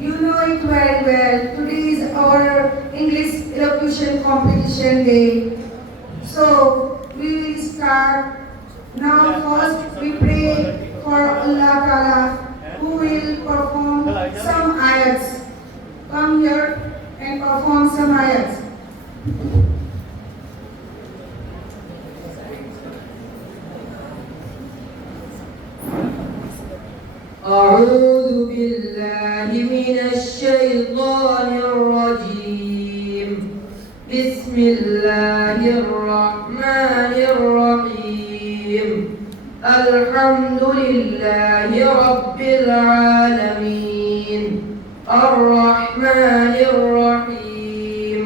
you know it very well. Today is our English elocution competition day. So, we will start. Now first we pray for Allah Ta'ala who will perform some ayats. Come here and perform some ayats. أعوذ بالله من الشيطان الرجيم بسم الله الرحمن الرحيم الحمد لله رب العالمين الرحمن الرحيم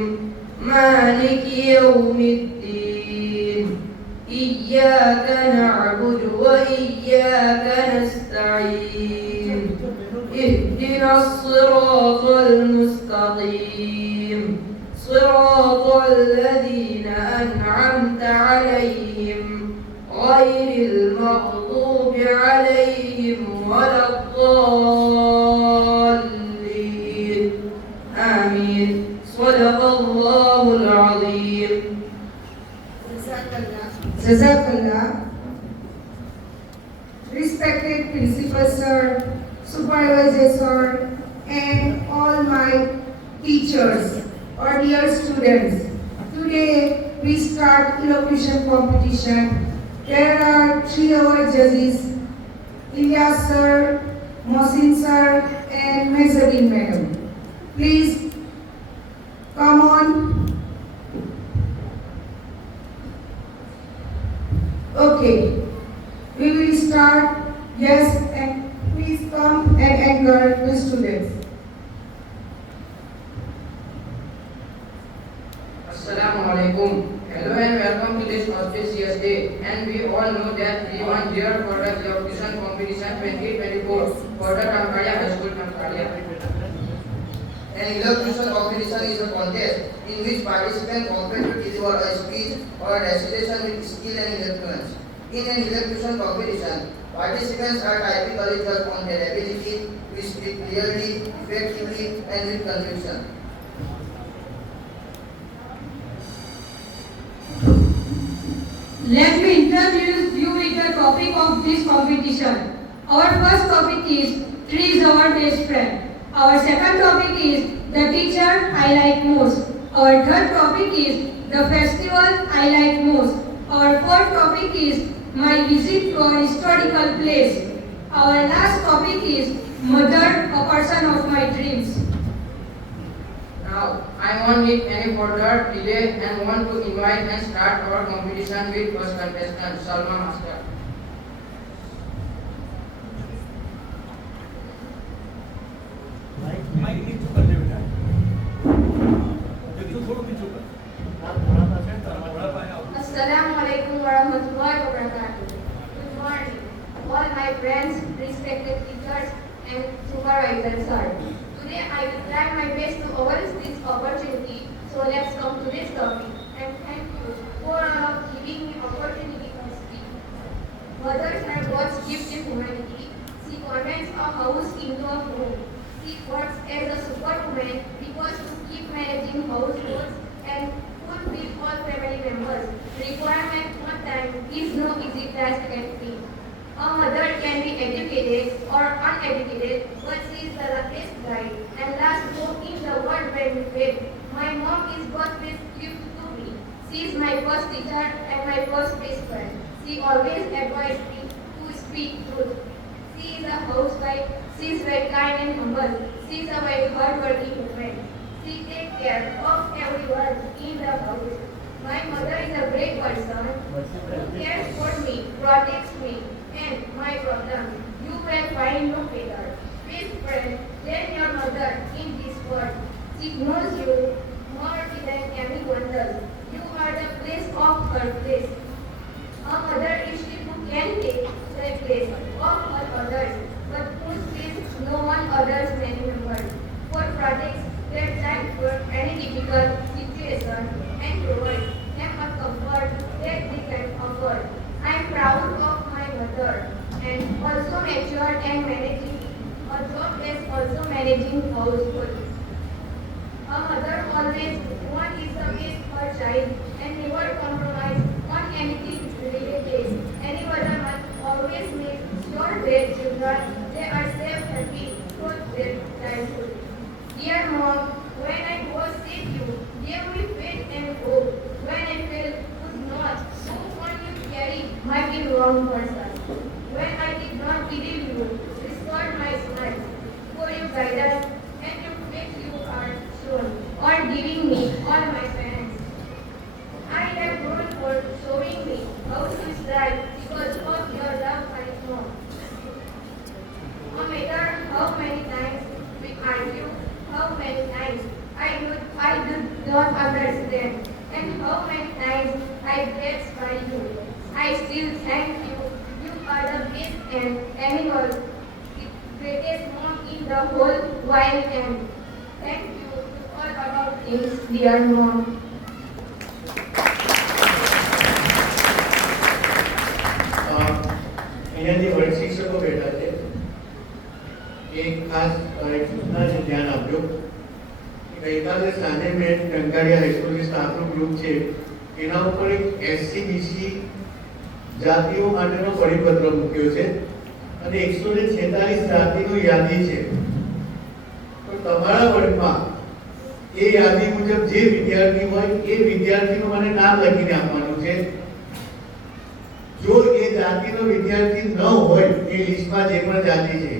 مالك يوم الدين إياك نعبد وإياك نستعين اهدنا الصراط المستقيم صراط الذين أنعمت عليهم غير المغضوب عليهم ولا الضالين آمين صدق الله العظيم. Jazakallah. Respected Principal Sir, Supervisor Sir, and all my teachers or dear students. Today we start elocution competition. There are 3 of our judges, Ilyas Sir, Mohsin Sir, and Mehzabin Madam. Please come on. Okay, we will start. Yes, and please come and anchor the students. Assalamu alaikum. Hello and welcome to this auspicious day. And we all know that we won here for the elocution competition 2024 for the Tamkaria High School Tamkaria. An elocution competition is a contest in which participants compete to deliver a speech or a recitation with skill and eloquence. In an elocution competition, participants are typically judged on their ability to speak clearly, effectively, and with conviction. Let me introduce you with the topic of this competition. Our first topic is Tree is our best friend. Our second topic is the teacher I like most. Our third topic is the festival I like most. Our fourth topic is my visit to a historical place. Our last topic is mother, a person of my dreams. Now, I won't make any further delay and want to invite and start our competition with first contestant, Salma Master. Assalamu alaikum warahmatullahi wabarakatuh. Good morning, all my friends, respected teachers, and supervisors. Today I will try my best to avail this opportunity. So let's come to this topic. And thank you for giving me opportunity to speak. Mothers are God's gift to humanity. She converts a house into a home. She works as a superwoman because to keep managing households and fulfill all family members. Requirement on time is no easy task and feat. A mother can be educated or uneducated, but she is the luckiest guide and last hope in the world when we fail. My mom is God's best gift to me. She is my first teacher and my first best friend. She always advised me to speak truth. She is a housewife. She is very kind and humble. She is a very hardworking woman. She takes care of everyone in the house. My mother is a great person who cares for me, protects me, and my problem. You will find no better best friend than your mother in this world. She knows you more than anyone does. You are the place of her place. A mother is she who can take the place of her others, but whose place no one others may remember. For protects their child for any difficult situation and provides them a comfort that they can offer. I am proud of my mother and also matured and managing a job as also managing managing household. A mother always wants is the best for her child and never compromise on anything related. Any mother must always make sure their children they are safe and happy through their childhood. Dear mom, when I was sick, you gave me faith and hope. When I felt could not move on, you carried my big wrong person. When I did not believe you, restored my smile. For your guidance and your faith you are shown, or giving me all my parents. I have grown for showing me how to strive because of your love I know. No matter how many times we argue, how many times I do not understand, and how many times I blessed by you, I still thank you. You are the best and animal, the greatest mom in the whole wide end. Thank you to all about things, dear mom. અહીંયા જે વર્ગ શિક્ષકો બેઠા છે એ ખાસ એક સૂચનાને ધ્યાન આપજો કે ગઈકાલે સાંજે મેં ટંકારિયા હાઈસ્કૂલની સ્ટાફનું ગ્રુપ છે એના ઉપર એક એસસીબીસી જાતિઓ માટેનો પરિપત્ર મૂક્યો છે અને 146 જાતિની યાદી છે. તો તમારા વર્ગમાં એ યાદી મુજબ જે વિદ્યાર્થી હોય એ વિદ્યાર્થીનું મને નામ લખીને આપવાનું છે. જો એ જાતિનો વિદ્યાર્થી ન હોય એ લિસ્ટમાં જે પણ જાતિ છે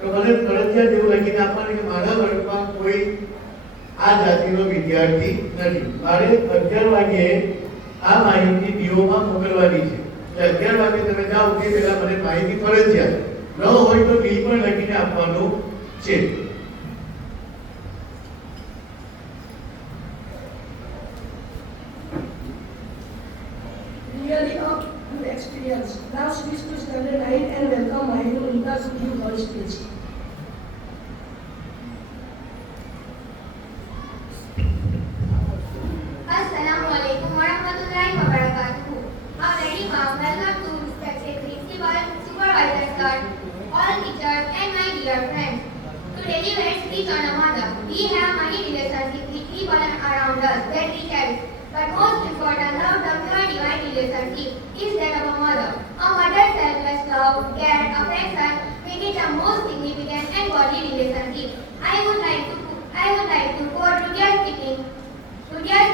તો મને ફરજિયાત એવું લખીને આપવાનું કે મારા વર્ગમાં કોઈ આ જાતિનો વિદ્યાર્થી નથી. મારે 11 વાગ્યે આ માહિતી ડીઓમાં મોકલવાની છે. એટલે 11 વાગે તમે જાઓ તે પહેલા મને માહિતી ફરજિયાત ન હોય તો બિલ પણ લખીને આપવાનું છે. Really a good experience. Now switch to standard 9 and welcome Mahiru Mumtaz to give her speech. Assalamualaikum warahmatullahi wabarakatuh. A very warm welcome to respected principal, supervisor sir, all teachers and my dear friends. Today we will speak on a mother. We have many relationships with people around us that we cherish. But most important love, the pure divine relationship is that of a mother. A mother's selfless love, care, affection make it the most significant and godly relationship. I would like to quote Rudyard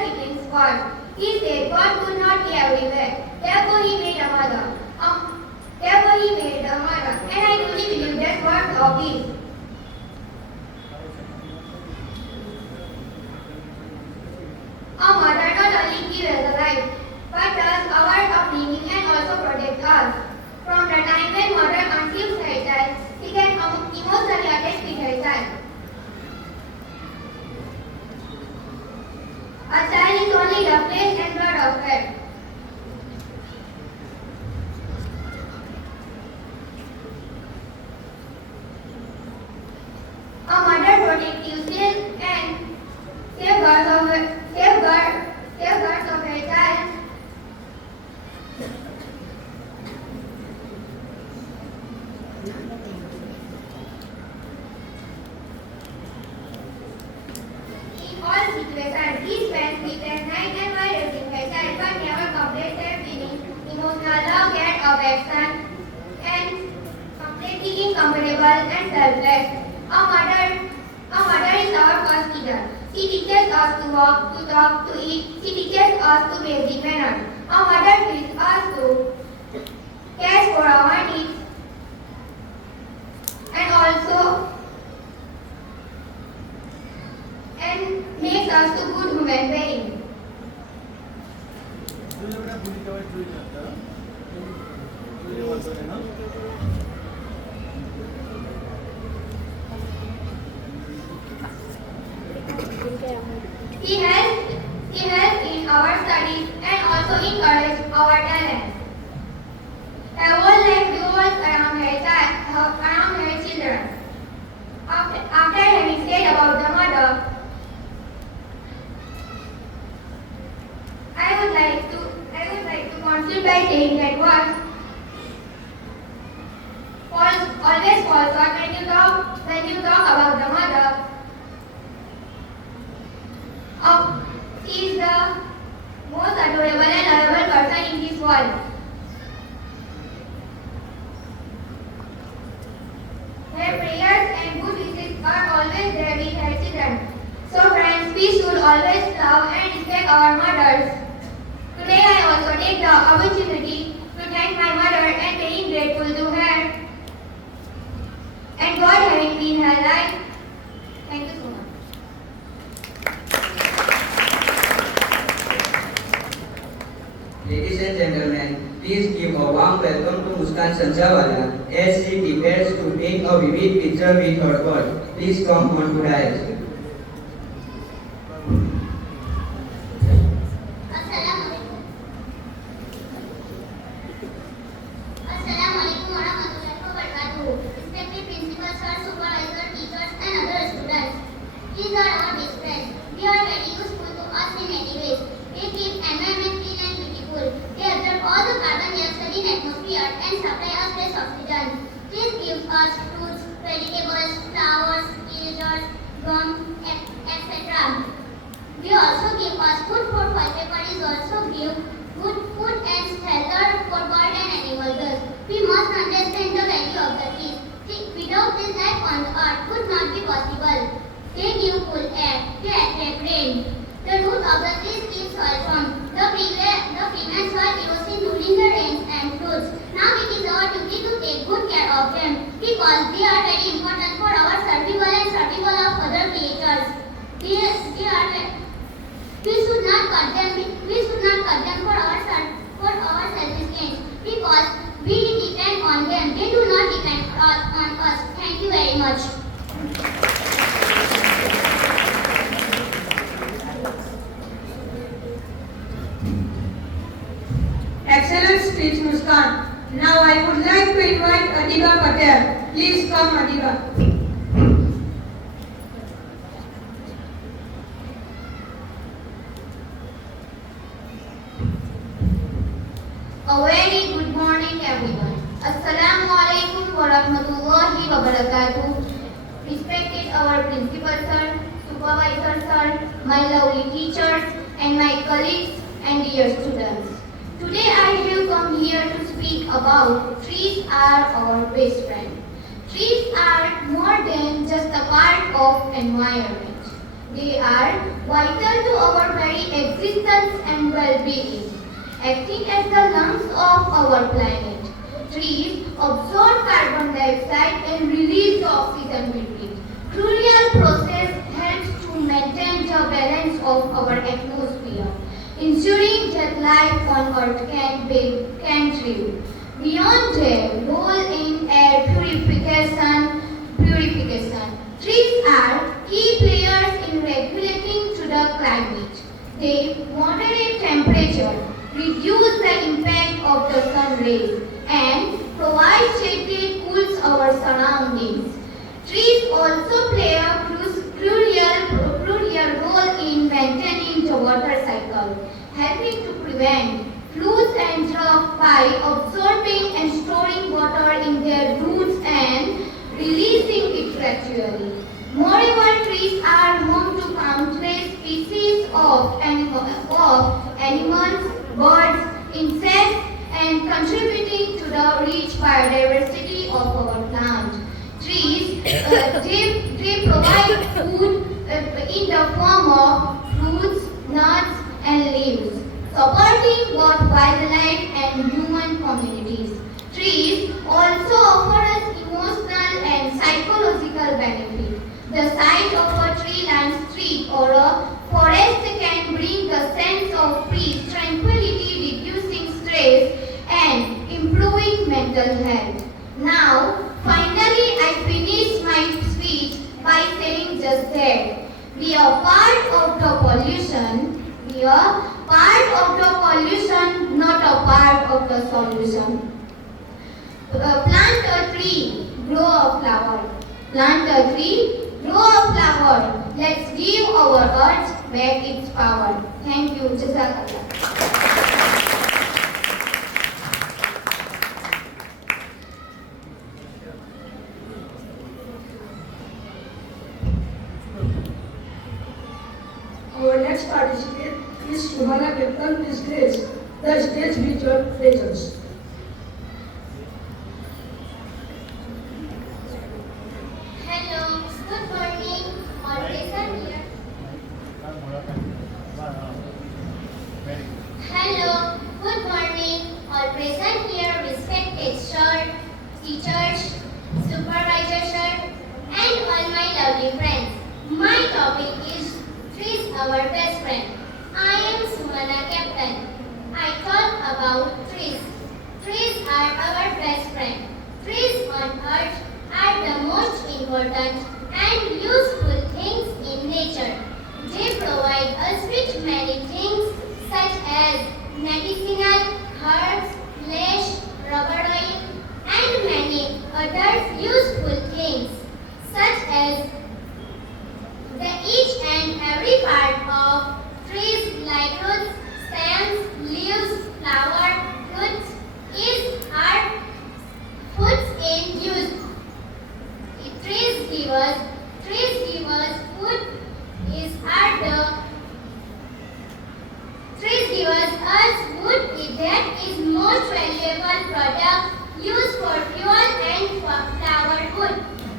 Kipling's words. He said, God could not be everywhere. Therefore he made a mother. And I truly believe that's God's of peace. A mother not only gives us a life, but does our upbringing and also protect us. From the time when mother conceives her child, she can emotionally attach with her child. A child is only the flesh and blood of her. A mother protects you and safeguards of her child. In all situations, he spends sleepless nights and while raising her child, but never complains their feelings, emotional love, care, affection, and completely incomparable and selfless. A mother is our first teacher. She teaches us to walk, to talk, to eat. She teaches us to basic manners. A mother teaches us to care for our needs and also makes us to good human beings. He helps in our studies and also encourages our talent. Her whole life revolves around her children. After having said about the mother, I would like to conclude by saying that words always falls short when you talk about the mother. She is the most adorable and lovable person in this world. Her prayers and good wishes are always there with her children. So friends, we should always love and respect our mothers. Today I also take the opportunity to thank my mother and being grateful to her and God having me in her life. Thank you so much. Ladies and gentlemen, please give a warm welcome to Muskan Sanjawala as she prepares to take a vivid picture with her God. Please come on to dais. Assalamualaikum. Assalamualaikum warahmatullahi wabarakatuh. Respected principal, sir, supervisor, teachers, and other students. These are our best friends. They are very useful to us in many ways. They keep environment clean and beautiful. They absorb all the carbon dioxide in atmosphere and supply us fresh oxygen. Trees give us fruits, vegetables, flowers, villagers, gum, etc. They also give us food for wallpapers, also give good food and shelter for bird and animals. We must understand the value of the trees. Without this, life on the earth would not be possible. They give cool air, they attract rain. The root of the trees keeps soil firm. The prevent soil erosion during the rains and floods. Now it is our duty to take good care of them because they are very important for our survival and survival of other creatures. We should not cut them for our selfish gains because we depend on them. They do not depend on us. Thank you very much. Excellent speech, Muskan. Now I would like to invite Adiba Patel. Please come, Adiba. A very good morning, everyone. Assalamualaikum warahmatullahi wabarakatuh. Respected our principal sir, supervisor sir, my lovely teachers, and my colleagues and dear students. Today I have come here to speak about trees are our best friend. Trees are more than just a part of environment. They are vital to our very existence and well-being. Acting as the lungs of our planet, trees absorb carbon dioxide and release the oxygen we breathe. Crucial process helps to maintain the balance of our atmosphere, ensuring that life on Earth can thrive. Beyond their role in air purification, trees are key players in regulating to the climate. They moderate temperature, reduce the impact of the sun rays, and provide shade that cools our surroundings. Trees also play a crucial role in maintaining the water cycle, helping to prevent floods and drought by absorbing and storing water in their roots and releasing it gradually. Moreover, trees are home to countless species of animals, birds, insects, and contributing to the rich biodiversity of our plant. Trees, they provide food in the form of fruits, nuts, and leaves, supporting both wildlife and human communities. Trees also offer us emotional and psychological benefit. The sight of a tree-lined street or a forest can bring the sense of peace, tranquility, reducing stress, and improving mental health. Now, finally, I finish my speech by saying just that. We are part of the pollution. We are part of the pollution, not a part of the solution. Plant a tree, grow a flower. Plant a tree, grow a flower. Let's give our earth back its power. Thank you. Jazakallah. Our next next participant is Shubhana Captain. Please grace the stage with your presence. Hello, good morning. All present here. Hello, good morning. All present here, respected sir, teachers, supervisor sir, and all my lovely friends. My topic is trees, our best friend. I am Sumana Captain. I talk about trees. Trees are our best friend. Trees on earth are the most important and useful things in nature. They provide us with many things such as medicinal, herbs, flesh, rubber oil, and many other useful things such as each and every part of trees like roots, stems, leaves, flower, fruits are foods in use. Trees give us food trees give us wood that is most valuable product used for fuel and flower wood.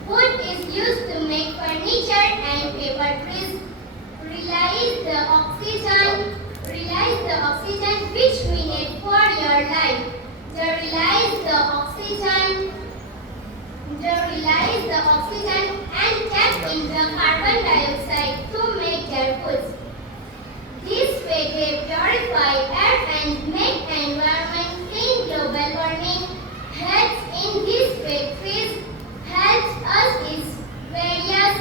Wood is used to make furniture and paper. Trees release the oxygen which we need for your life. They release the oxygen and tap in the carbon dioxide to make their foods. This way they purify air and make environment clean. Global warming helps in this way. Trees helps us is various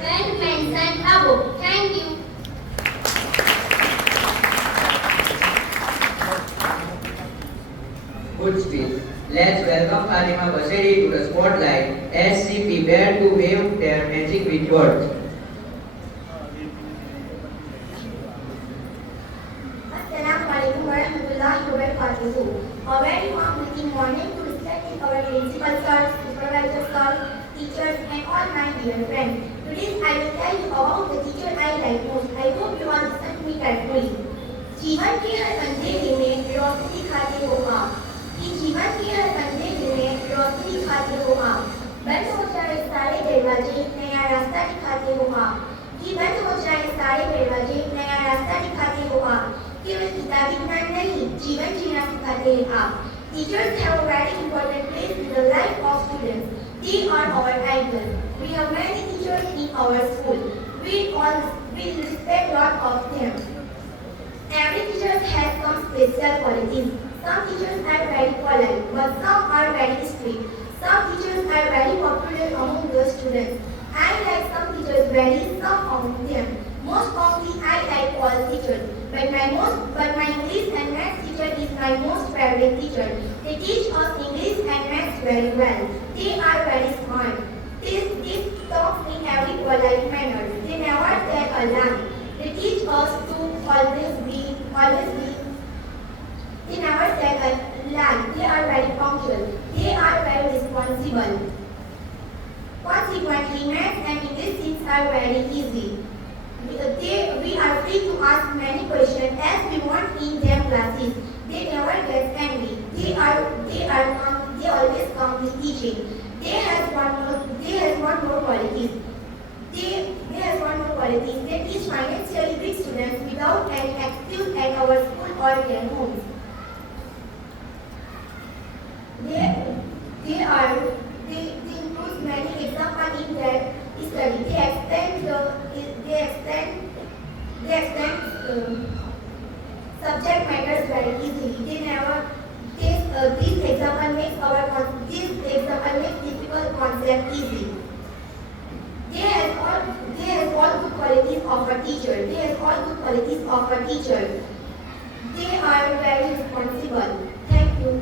when mentioned above. Thank you. Good speech. Let's welcome Fatima Basiri to the spotlight as she prepare to wave their magic with words. Assalamualaikum warahmatullahi wabarakatuh. A very warm good morning to respected our principal sir, supervisor sir, teachers and all my dear friends. Today I will tell you about the teacher I like most. I hope you all listen to me carefully. जीवन के हर अंधेरे में रोशनी दिखाते हो आप, कि जीवन के हर अंधेरे में रोशनी दिखाते हो आप, बंद हो जाए सारे दरवाजे नया रास्ता दिखाते हो आप, कि बंद हो जाए सारे दरवाजे नया रास्ता दिखाते हो आप, केवल किताबी ज्ञान नहीं जीवन जीना सिखाते हैं आप. Teachers have a very important place in the life of students. They are our idols. We have many teachers in our school. We respect a lot of them. Every teacher has some special qualities. Some teachers are very polite, but some are very strict. Some teachers are very popular among the students. I like some teachers very, some among them. Most commonly, I like all teachers, but my English and Maths teacher is my most favorite teacher. They teach us English and Maths very well. They are very smart. They talk in every polite manner. They never tell a lie. They teach us to always be. They never tell a lie. They are very punctual. They are very responsible. Consequently, Maths and English things are very easy. We are free to ask many questions as we want in them classes. They never get angry. They always come with teaching. They has one more qualities. They teach financially weak students without any excuse at our school or their homes. They include many examples in their study. They extend subject matters very easily. This example makes difficult concept easy. They have all good qualities of a teacher. They are very responsible. Thank you.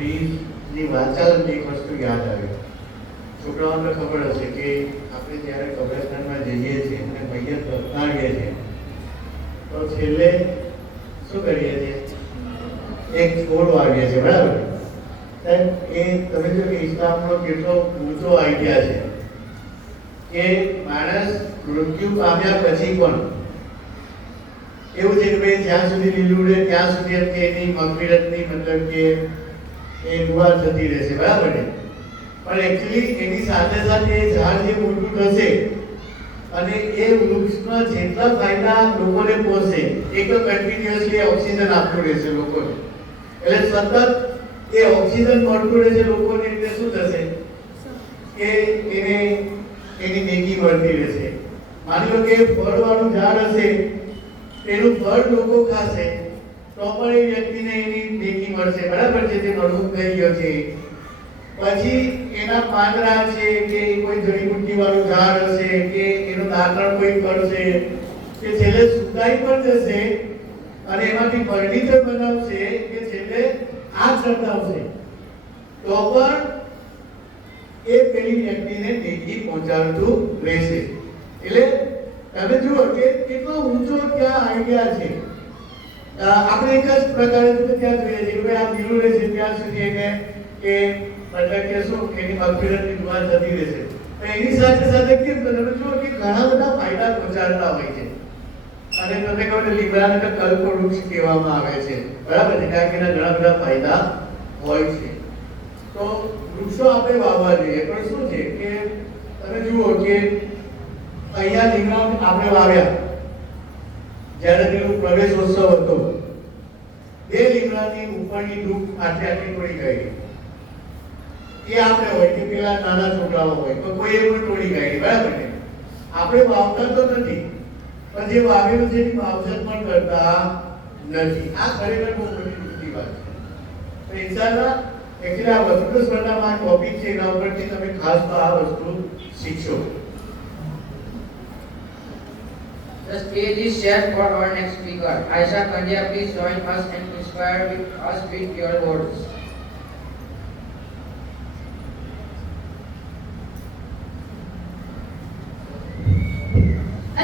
ટ્રીઝની વાત ચાલે એક વસ્તુ યાદ આવી. છોકરાઓને ખબર હશે કે આપણે જ્યારે કબ્રસ્તાનમાં જઈએ છીએ અને મૈયત દફનાવીએ છીએ તો છેલ્લે શું કરીએ છીએ? એક છોડ વાવીએ છીએ, બરાબર? સાહેબ એ તમે જો કે ઇસ્લામનો કેટલો ઊંચો આઈડિયા છે કે માણસ મૃત્યુ પામ્યા પછી પણ એવું છે કે ભાઈ જ્યાં સુધી લીલું રહે ત્યાં સુધી એમ કે એની મગફિરતની મતલબ કે એ દુઆ થતી રહેશે, બરાબર ને? પણ એકચ્યુઅલી એની સાથે સાથે એ ઝાડ જે મોટું થશે અને એ વૃક્ષમાં જેટલા ફાયદા લોકોને પહોંચશે, એક તો કન્ટિન્યુઅસલી ઓક્સિજન આપતું રહેશે લોકોને, એટલે સતત એ ઓક્સિજન મળતું રહેશે લોકોને, એટલે શું થશે કે એને એની નેકી મળતી રહેશે. માની લો કે ફળવાળું ઝાડ હશે, એનું ફળ લોકો ખાશે તો પણ એ વ્યક્તિને એની નેકી મળશે, બરાબર છે? તે મળવું થઈ ગયો છે. પછી એના પાંદડા છે કે કોઈ જડીબુટ્ટી વાળું ઝાડ હશે કે એનું દાંતણ કોઈ કરશે કે છેલ્લે સુકાઈ પણ જશે અને એમાંથી ફર્નિચર બનાવશે કે છેલ્લે આગ સળગાવશે તો પણ એ પેલી વ્યક્તિને નેકી પહોંચાડતું રહેશે. એટલે તમે જુઓ કે કેટલો ઊંચો ત્યાં આઈડિયા છે. આપણે એક જ પ્રકારે ત્યાં જોઈએ છીએ કે આ લીલું રહેશે ત્યાં સુધી એને કે મતલબ કે શું એની મગફિરતની દુઆ થતી રહેશે. એની સાથે સાથે કેમ તમે જુઓ કે ઘણા બધા ફાયદા પહોંચાડતા હોય છે. અને તમે કહો કે લીમડાને કલ્પવૃક્ષ કહેવામાં આવે છે, બરાબર છે? કારણ કે એના ઘણા બધા ફાયદા હોય છે. તો વૃક્ષો આપણે વાવવા જોઈએ. પણ શું છે કે તમે જુઓ કે અહીંયા લીમડા આપણે વાવ્યા, જ્યારે પેલું પ્રવેશોત્સવ હતો, 2 લીમડાની ઉપરની ડૂબ આટલી તોડી ગઈ. એ આપણે હોય કે પેલા નાના છોકરાઓ હોય તો કોઈ એ પણ તોડી ગઈ, બરાબર ને? આપણે વાવતા તો નથી, પણ જે વાવેલું છે એની માવજત પણ કરતા નથી. આ ખરેખર બહુ મોટી દુઃખની વાત છે. તો ઇન્શાલ્લાહ એકચ્યુઅલી આ વસ્તુ સ્પર્ધામાં ટોપિક છે, એના ઉપરથી તમે ખાસ તો આ વસ્તુ શીખશો. The stage is set for our next speaker. Aisha Kandia, please join us and inspire us with your words.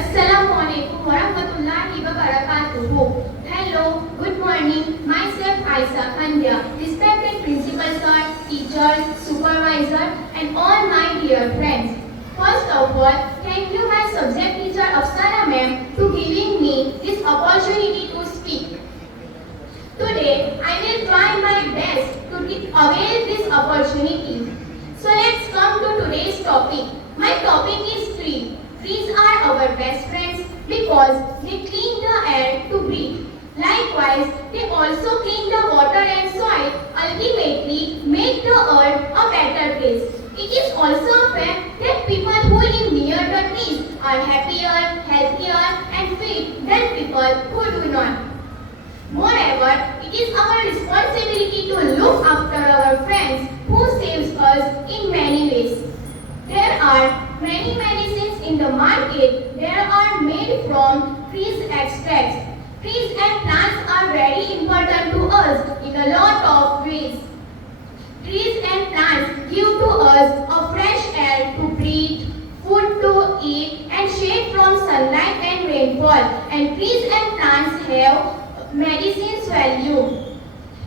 Assalamualaikum warahmatullahi wabarakatuh. Hello, good morning. Myself Aisha Kandia, respected principal sir, teachers, supervisor, and all my dear friends. First of all, thank you my subject teacher Afsana ma'am to giving me this opportunity to speak. Today, I will try my best to avail this opportunity. So let's come to today's topic. My topic is tree. Trees are our best friends because they clean the air to breathe. Likewise, they also clean the water and soil, ultimately make the earth a better place. It is also a fact that people who live near the trees are happier, healthier and fit than people who do not. Moreover, it is our responsibility to look after our friends who saves us in many ways. There are many medicines in the market that are made from trees extracts. Trees and plants are very important to us in a lot of ways. Trees and plants give to us a fresh air to breathe, food to eat and shade from sunlight and rainfall. And trees and plants have medicine's value.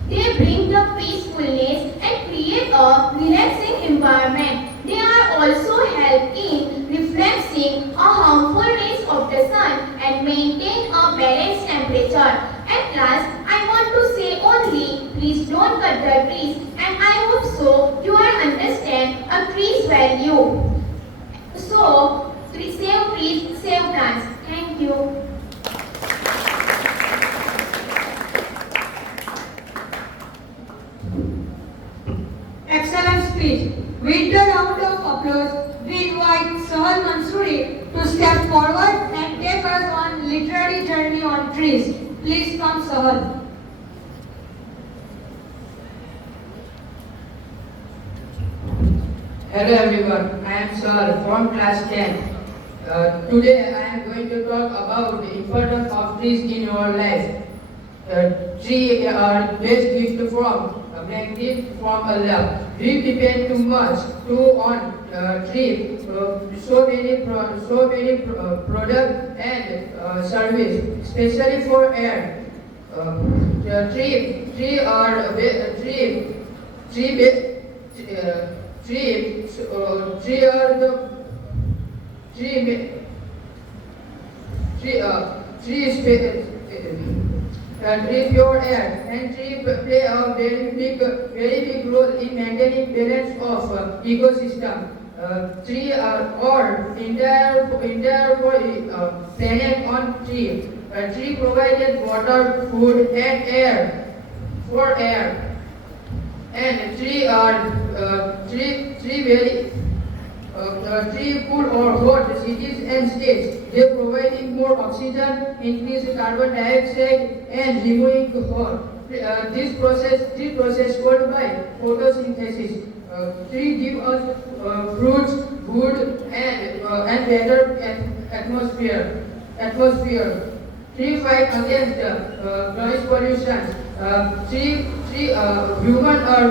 They bring the peacefulness and create a relaxing environment. They are also help in reflecting a harmful rays of the sun and maintain a balanced temperature. At last, I want to say only, please don't cut the trees, and I hope so you all understand a tree's value. So, save trees, save plants. Thank you. Excellent speech. With the round of applause, we invite Sahal Mansoori to step forward and take us on literary journey on trees. Please come, Sahal. Hello everyone, I am Sir from class 10. Today I am going to talk about the importance of trees in your life. Trees are best gift from a blanket from Allah. We depend too much on tree, so many product and service, especially for air. Tree three are the tree pure air, and tree play a very big role in maintaining balance of ecosystem. Tree or entire planet on tree. Tree provided water, food, and air for air. And tree cool or hot cities and states. They providing more oxygen, increase carbon dioxide, and removing hot. This process called by photosynthesis. Tree give us fruits, food, and better atmosphere. Tree fight against noise pollution. Human are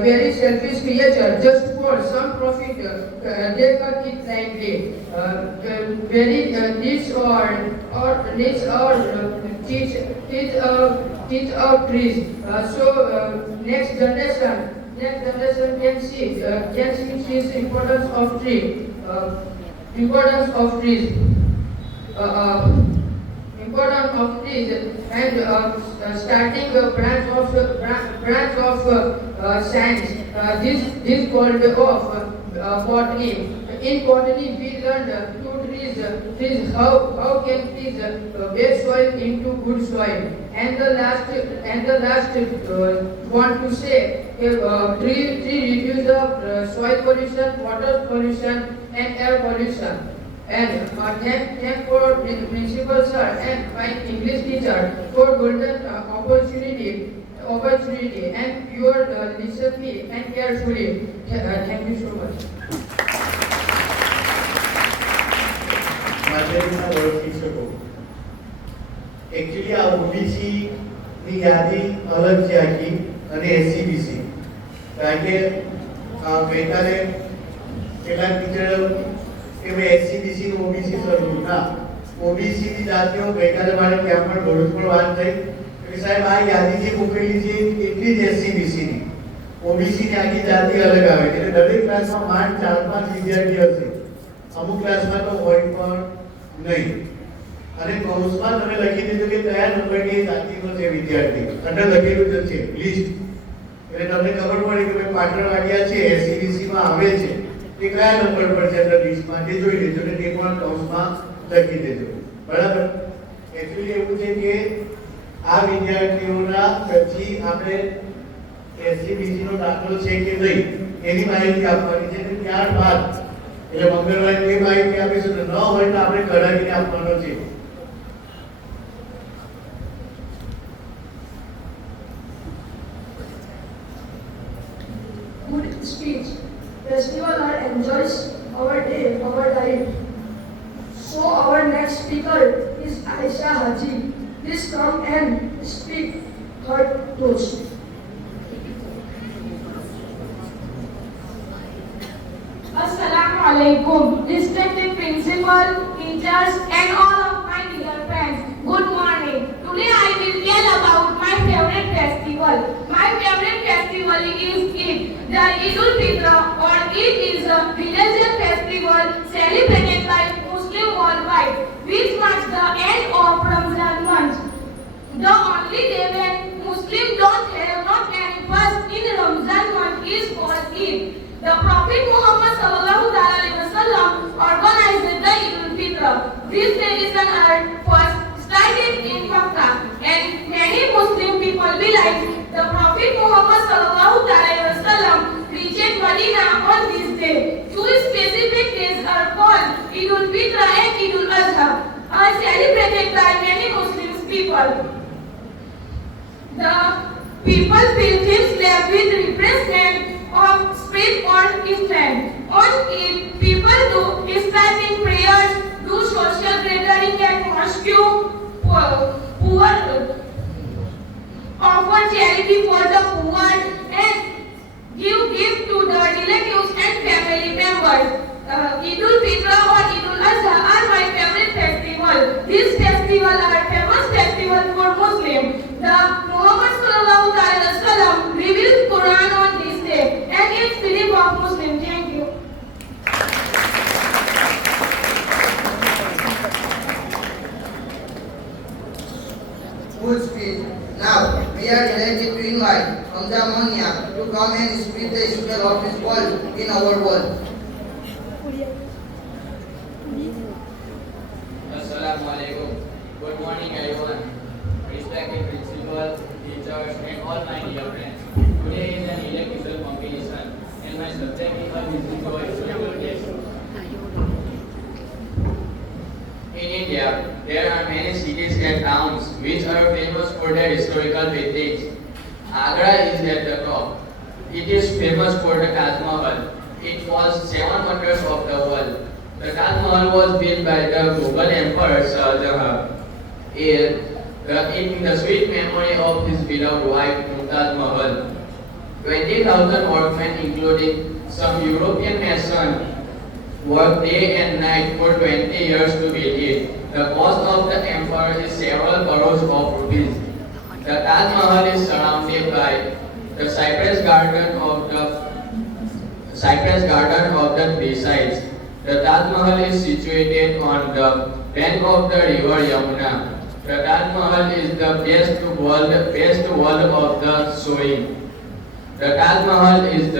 very selfish creature. Just for some profit, they cut it lightly. Teach our trees. So next generation can see this importance of trees. Importance of trees and starting a branch of science. This called of botany. In botany, we learned two trees. How can trees base soil into good soil. And the last want to say tree reduce the soil pollution, water pollution, and air pollution. And thank for principal sir and my English teacher for golden opportunity and your listen me and carefully. Thank you so much. માધ્યમિકના વર્ગ શિક્ષકો actually આ OBC ની યાદી અલગ છે આખી અને SCBC કારણ કે ગઈકાલે કેટલાક ટીચર કે મેં એસસીબીસી નું ઓબીસી સરખું ના ઓબીસી ની જાતિઓ ગઈકાલે મારે ત્યાં પણ ભરૂચ પણ વાત થઈ કે સાહેબ આ યાદી જે મોકલેલી છે એટલી જ એસસીબીસી ની ઓબીસી ની આખી જાતિ અલગ આવે એટલે દરેક ક્લાસમાં માંડ 4-5 વિદ્યાર્થી હશે અમુક ક્લાસમાં તો હોય પણ નહીં અને કૌંસમાં તમે લખી દીધું કે કયા નંબરની જાતિનો છે વિદ્યાર્થી અંદર લખેલું જ છે લિસ્ટ એટલે તમને ખબર પડે કે ભાઈ પાટણવાડિયા છે એસસીબીસી માં આવે છે એ કયા નંબર પર છે અંદર લિસ્ટમાં તે જોઈ લેજો અને તે પણ કૌંસમાં લખી દેજો બરાબર એકચ્યુઅલી એવું છે કે આ વિદ્યાર્થીઓના પછી આપણે એસસીબીસી નો દાખલો છે કે નહીં એની માહિતી આપવાની છે અને ત્યારબાદ એટલે મંગળવારે એ માહિતી આપીશું તો ન હોય તો આપણે કઢાવીને આપવાનો છે Good speech. Festival are enjoys our day, our life. So our next speaker is Aisha Haji. Please come and speak her toast. Assalamu alaikum, respected principal, teachers, and all of my dear friends. Good morning. Today I will tell about my favorite festival. My favorite festival is Eid. The Eid-ul-Fitr or Eid is a religious festival celebrated by Muslims worldwide, which marks the end of Ramadan month. The only day when Muslims don't have not any fast in Ramadan month is called Eid. The Prophet Muhammad sallallahu alaihi wasallam organized the Eid-ul-Fitr. This tradition first started in Makkah, and many Muslim people believe the Prophet Muhammad sallallahu alaihi wasallam reached Medina on this day. Two specific days are called Eid-ul-Fitr and Eid-ul-Adha, are celebrated by many Muslim people. The people pilgrims left with refreshment of spread on Eastern. On Eid, people do starting prayers, do social gathering at mosque, offer charity for the poor, and give gift to the relatives and family members. Eid-ul-Fitr or Eid-ul-Adha are my favorite festival. These festivals are famous festival for Muslims. The Muhammad Sallallahu Alaihi Wasallam revealed Quran on this day and its belief of Muslims. Thank you. Good speech. Now, we are delighted to invite Hamza Monia to come and speak the spell of his world in our world. Assalamu alaikum. Good morning, everyone. Respected principal, teachers, and all my dear friends. Today is an electrical competition, and my subject is a historical test. In India, there are many cities and towns which are famous for their historical buildings. Agra is at the top. It is famous for the Taj Mahal. It was 7 wonders of the world. The Taj Mahal was built by the Mughal Emperor Shah Jahan in the sweet memory of his beloved wife Mumtaz Mahal. 20,000 workmen, including some European masons, worked day and night for 20 years to build it. The cost of the emperor is several crores of rupees. The Taj Mahal is surrounded by the cypress garden of the three sides. The Taj Mahal is situated on the bank of the river Yamuna. The Taj Mahal is the best world of the showing. The Taj Mahal is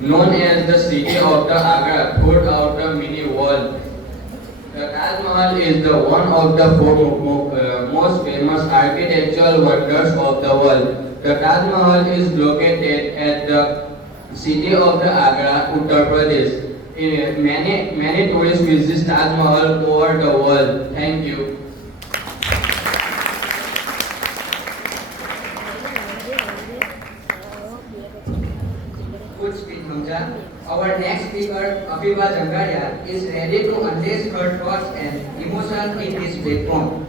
known as the city of the Agra throughout the mini world. The Taj Mahal is one of the four most famous architectural wonders of the world. The Taj Mahal is located at the city of the Agra, Uttar Pradesh. Many tourists visit Taj Mahal over the world. Thank you. Good speech, Hamza. Our next speaker, Afiba Jangaria, is ready to unleash her thoughts and emotions in this platform.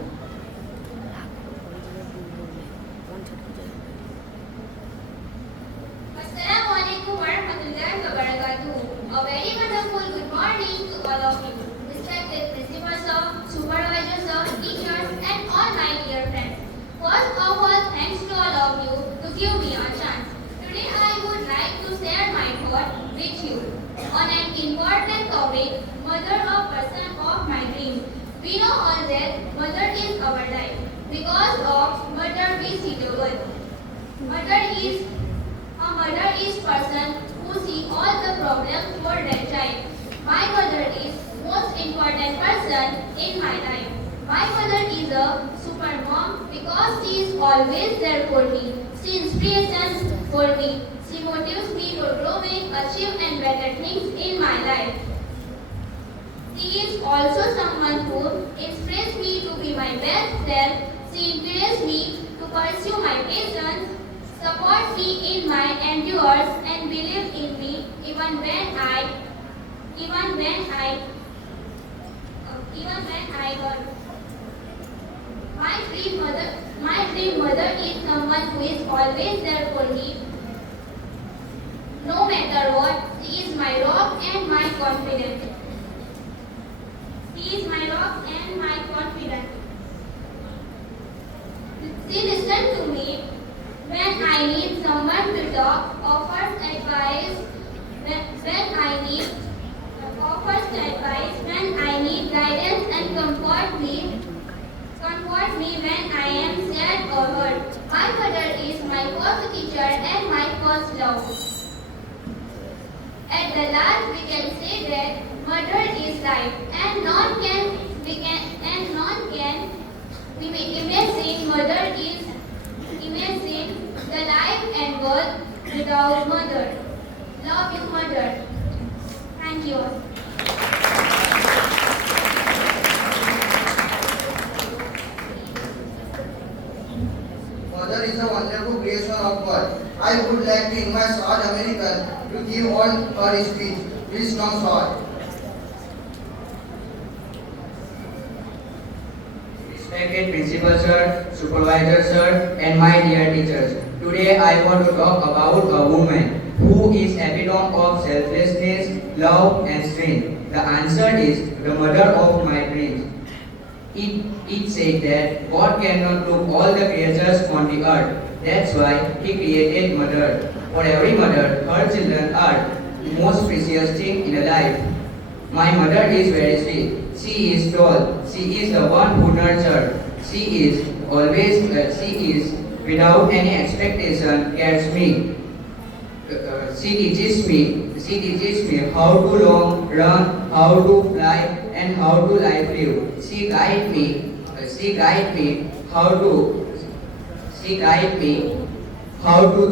Assalamu alaikum warahmatullahi wabarakatuh. A very wonderful good morning to all of you. Respected principal sir, supervisor sir, teachers, and all my dear friends. First of all, thanks to all of you to give me a chance. Today I would like to share my thought with you on an important topic, mother of person of my dreams. We know all that mother is our life. Because of mother we see the world. A mother is person who see all the problems for their child. My mother is most important person in my life. My mother is a super mom because she is always there for me. She inspirations for me. She motivates me to grow, achieve and better things in my life. She is also someone who inspires me to be my best self. She encourages me to pursue my passions, support me in my endeavors and believe in me even when I want. My dream mother is someone who is always there for me. No matter what, she is my rock and my confidence. She is my rock and my confidence. She listens to me when I need someone to talk, offers advice when I need guidance and comfort me when I am sad or hurt. My mother is my first teacher and my first love. At the last we can say that mother is life and none can imagine the life and world without mother. Love you, mother. Thank you. Mother is a wonderful creation of God. I would like to invite Saad American to give on her speech. Please come, Saad. Respected principal sir, supervisor sir, and my dear teachers. Today I want to talk about a woman who is epitome of selflessness, love and strength. The answer is the mother of my dreams. It said that God cannot look all the creatures on the earth. That's why He created mother. For every mother, her children are the most precious thing in a life. My mother is very sweet. She is tall. She is the one who nurtures. She is without any expectation, cares me. She teaches me how to long run, how to fly, and how to live. She guides me how to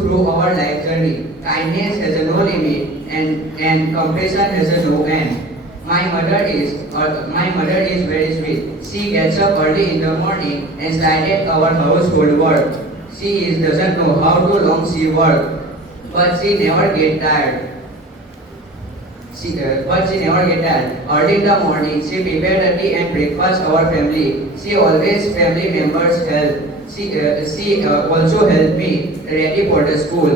through our life journey. Kindness has no limit, and compassion has no end. My mother is very sweet. She gets up early in the morning and started our household work. She doesn't know how long she works, but she never get tired. Early in the morning, she prepared the tea and breakfast our family. She always family members help. She also helped me ready for the school.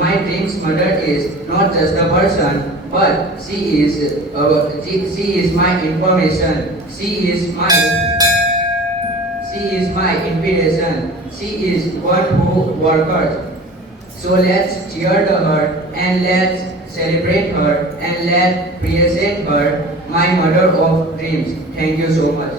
My dream's mother is not just a person, but she is my information. She is my inspiration. She is one who works. So let's cheer her and let's celebrate her and let's appreciate her, my mother of dreams. Thank you so much.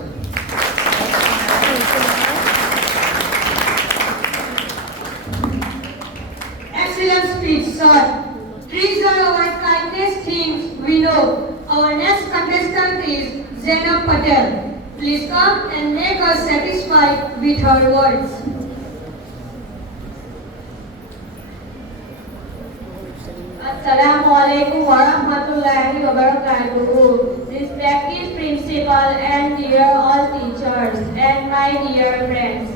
Excellent speech, sir. Trees are our kindest things we know. Our next contestant is Zainab Patel. Please come and make us satisfied with her words. Assalamualaikum warahmatullahi wabarakatuh. Respected principal and dear all teachers and my dear friends.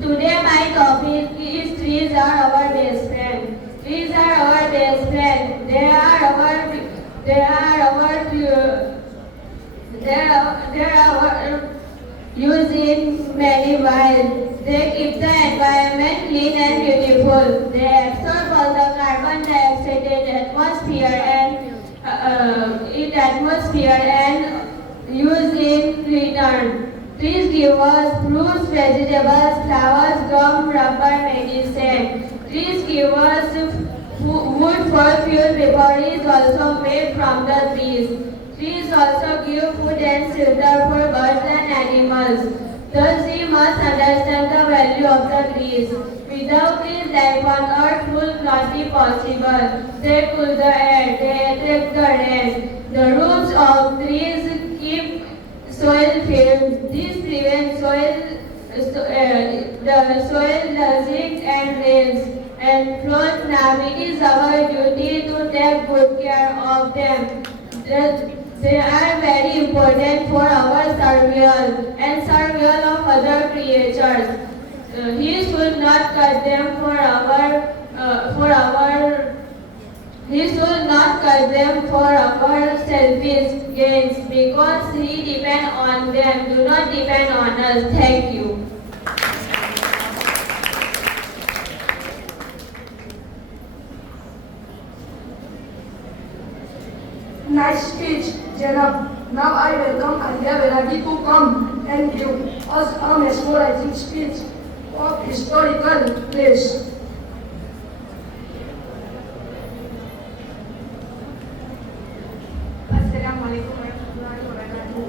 Today my topic is trees are our best friend. Trees are our best friend. They are used in many ways. They keep the environment clean and beautiful. They absorb all the carbon dioxide in atmosphere and use in return. Trees give us fruits, vegetables, flowers, gum, rubber, medicine. Trees give us wood for fuel. Paper is also made from the trees. Trees also give food and shelter for birds and animals. Thus we must understand the value of the trees. Without trees, life on earth would not be possible. They cool the air, they attract the rain. The roots of trees keep soil filled. This prevents the soil losing and rains and floods. Now it is our duty to take good care of them. They are very important for our survival and survival of other creatures. He should not cut them for our selfish gains because he depends on them. Do not depend on us. Thank you. Nice speech, Janab. Now I welcome Alia Velagi to come and give us a mesmerizing speech of historical place. Assalamualaikum warahmatullahi wabarakatuh.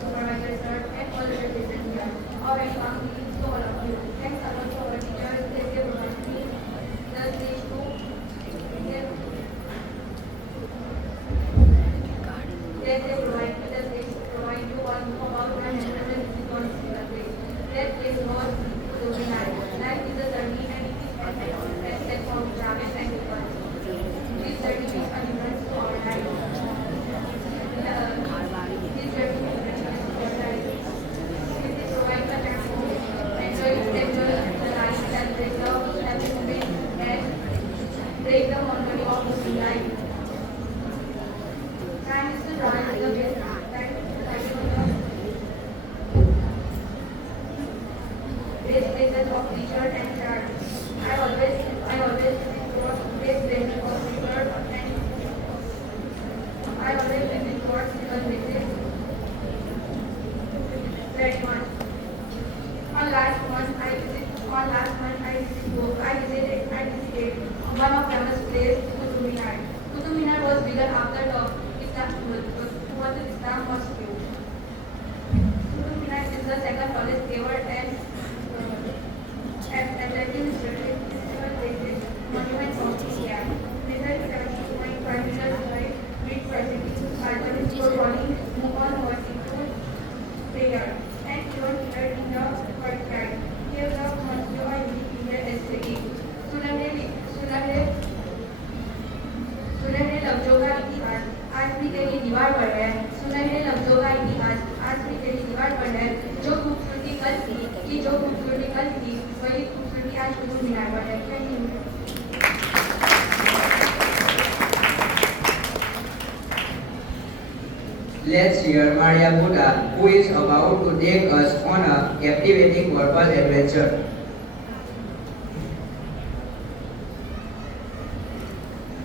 Supervisor sir and all the representatives here. Our welcome to all of you. Thanks a lot to our teachers. They provide me the stage to provide you all about the handling and responsibility. That is what to be nice. Life is भी तेरी दीवार पर है, सुनहरे लफ्जों का इतिहास आज भी तेरी दीवार पर है। जो खूबसूरती कल थी, जो खूबसूरती कल थी, वही खूबसूरती आज कुतुब मीनार पर है। Thank you. Let's hear Maria Buddha, who is about to take us on a captivating verbal adventure.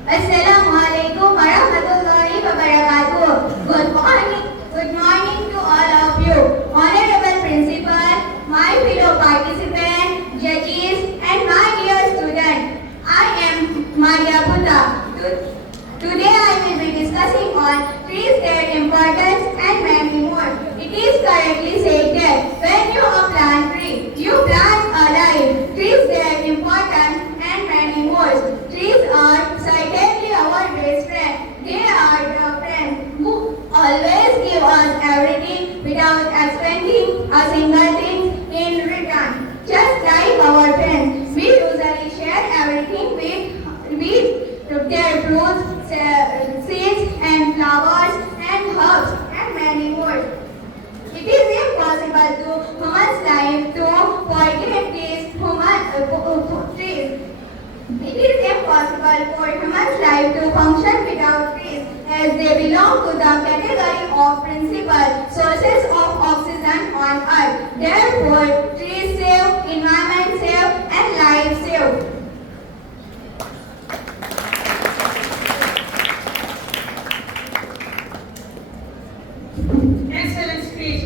Assalamualaikum warahmatullahi wabarakatuh. Good morning to all of you. Honorable Principal, my fellow participants, judges, and my dear students. I am Maria Buddha. Today I will be discussing on trees, their importance, and many more. It is correctly said that when you plant tree, you plant a life. Trees, their importance, and many more. Trees are certainly our best friend. They are the friends who always give us everything without expecting a single thing in return. Just like our friends, we usually share everything with their fruits, seeds, and flowers, and herbs, and many more. It is impossible to human's life to forget these trees. It is impossible for human's life to function without trees, as they belong to the category of principal sources of oxygen on earth. Therefore, trees save, environment save, and life save. Excellent speech.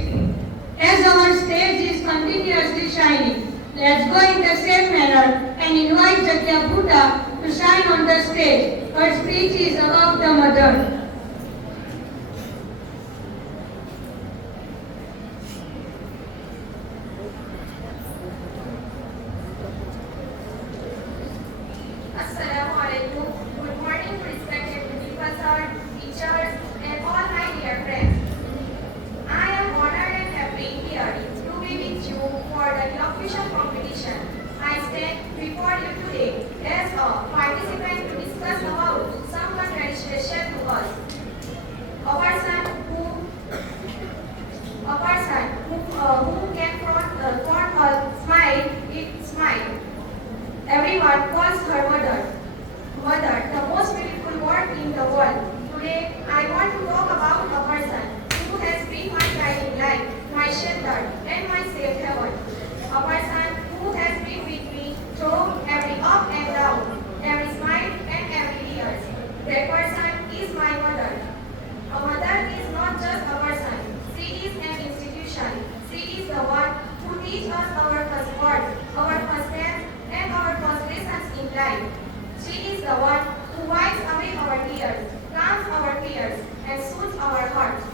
As our stage is continuously shining, let's go in the same manner and invite Jagya Buddha to shine on the stage. Her speech is about the mother. Assalamualaikum. Good morning, respected principal sir, teachers, and all my dear friends. I am honored and happy here to be with you for the elocution competition. I stand before you today as a participant to discuss about someone very special to us. A person who can form a smile. Everyone calls her mother. Mother, the most beautiful word in the world. Today, I want to talk about a person who has been my guiding light, my shelter, and my safe haven. A person who has been with me through every up and down, every smile and every tears. That person is my mother. A mother is not just a person. She is an institution. She is the one who teaches us our first words, our first steps, and our first lessons in life. She is the one who wipes away our tears, calms our fears, and soothes our hearts.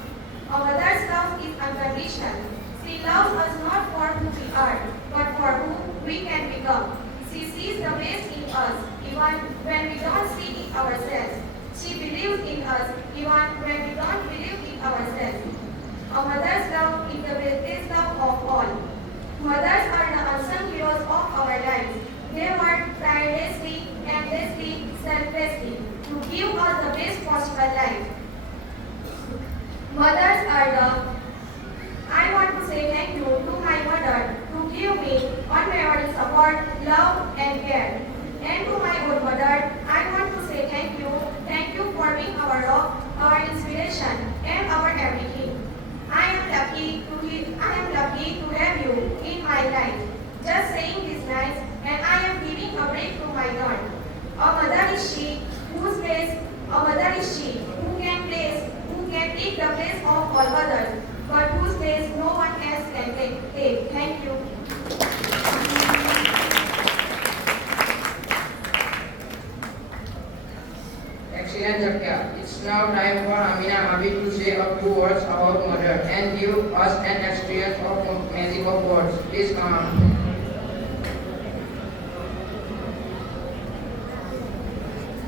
A mother's love is unconditional. She loves us not for who we are, but for who we can become. She sees the best in us, even when we don't see it ourselves. She believes in us, even when we don't believe it ourselves. A mother's love is the greatest love of all. Mothers are the unsung heroes of our lives. They work tirelessly, endlessly, selflessly to give us the best possible life. Mothers are the... I want to say thank you to my mother to give me unwavering support, love, and care. And to my own mother, I want to say thank you. Thank you for being our rock, our inspiration, and our everything. I am lucky to have you in my life. Just saying these lines, and I am giving a break to my God. A mother is she who can take the place of all others, but whose place no one else can take. Thank you. Excellent, Jagya. It's now time for Amina Abi to say a few words about mother and give us an experience of magic of words. Please come on.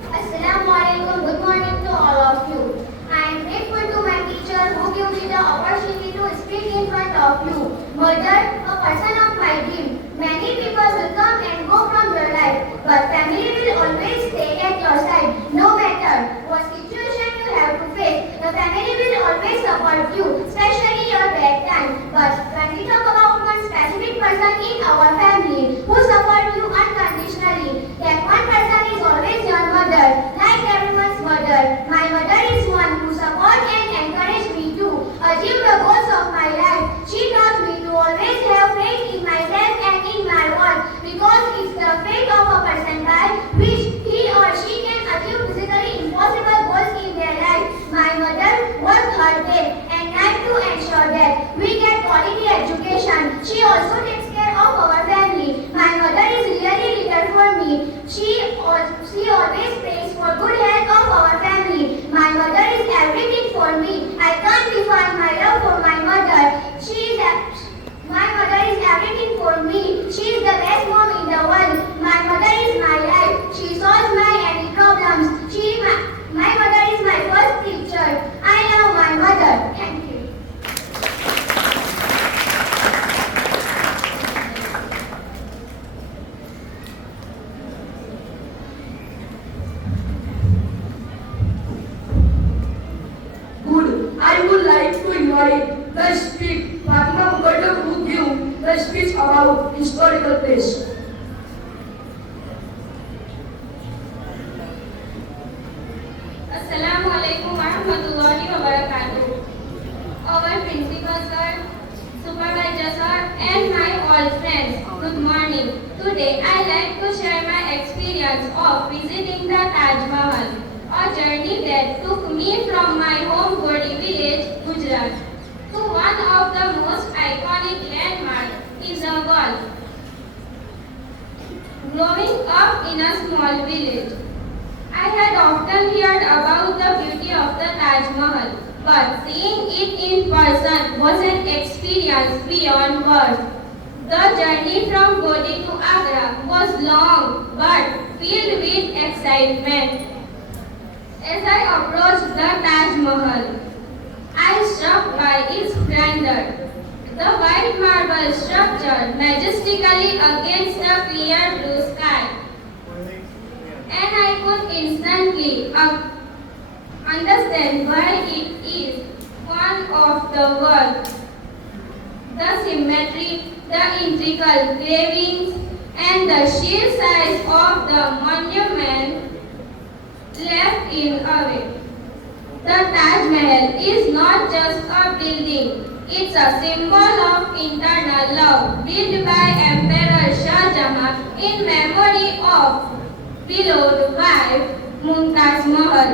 Assalamualaikum. Good morning to all of you. I am grateful to my teacher who gave me the opportunity to speak in front of you. Mother, a person of my dream. Many people will come and go from your life, but family will always stay at your side, no matter what situation you have to face. The family will always support you, especially your bad time. But when we talk about one specific person in our family who support you unconditionally, that one person is always your mother, like everyone's mother. My mother is one who supports and encourages me to achieve the goals of my life. She taught me to always have faith in myself and in my work, because it's the faith of a person by which he or she can achieve physically impossible goals in their life. My mother worked her day and night to ensure that we get quality education. She also takes care of our family. My mother is really little for me. She always prays for good health of our family. My mother is everything for me. I can't define my love for my mother. My mother is everything for me. She is the best mom in the world. My mother is my life. She solves my any problems. My mother is my first teacher. I love my mother. Thank you. Good. I would like to invite the speak Fatima Muqaddam who give the speech about historical place. Assalamu alaikum warahmatullahi wabarakatuh. Our principal sir, supervisor sir, and my all friends, good morning. Today I like to share my experience of visiting the Taj Mahal, a journey that took me from my home Godi village, Gujarat, to one of the most iconic landmarks in the world. Growing up in a small village, I had often heard about the beauty of the Taj Mahal, but seeing it in person was an experience beyond words. The journey from Godi to Agra was long but filled with excitement. As I approached the Taj Mahal, I was struck by its grandeur. The white marble structure majestically against the clear blue sky. And I could instantly understand why it is one of the world. The symmetry, the intricate carvings, and the sheer size of the monument left in awe. The Taj Mahal is not just a building, it's a symbol of internal love built by Emperor Shah Jahan in memory of beloved wife Mumtaz Mahal.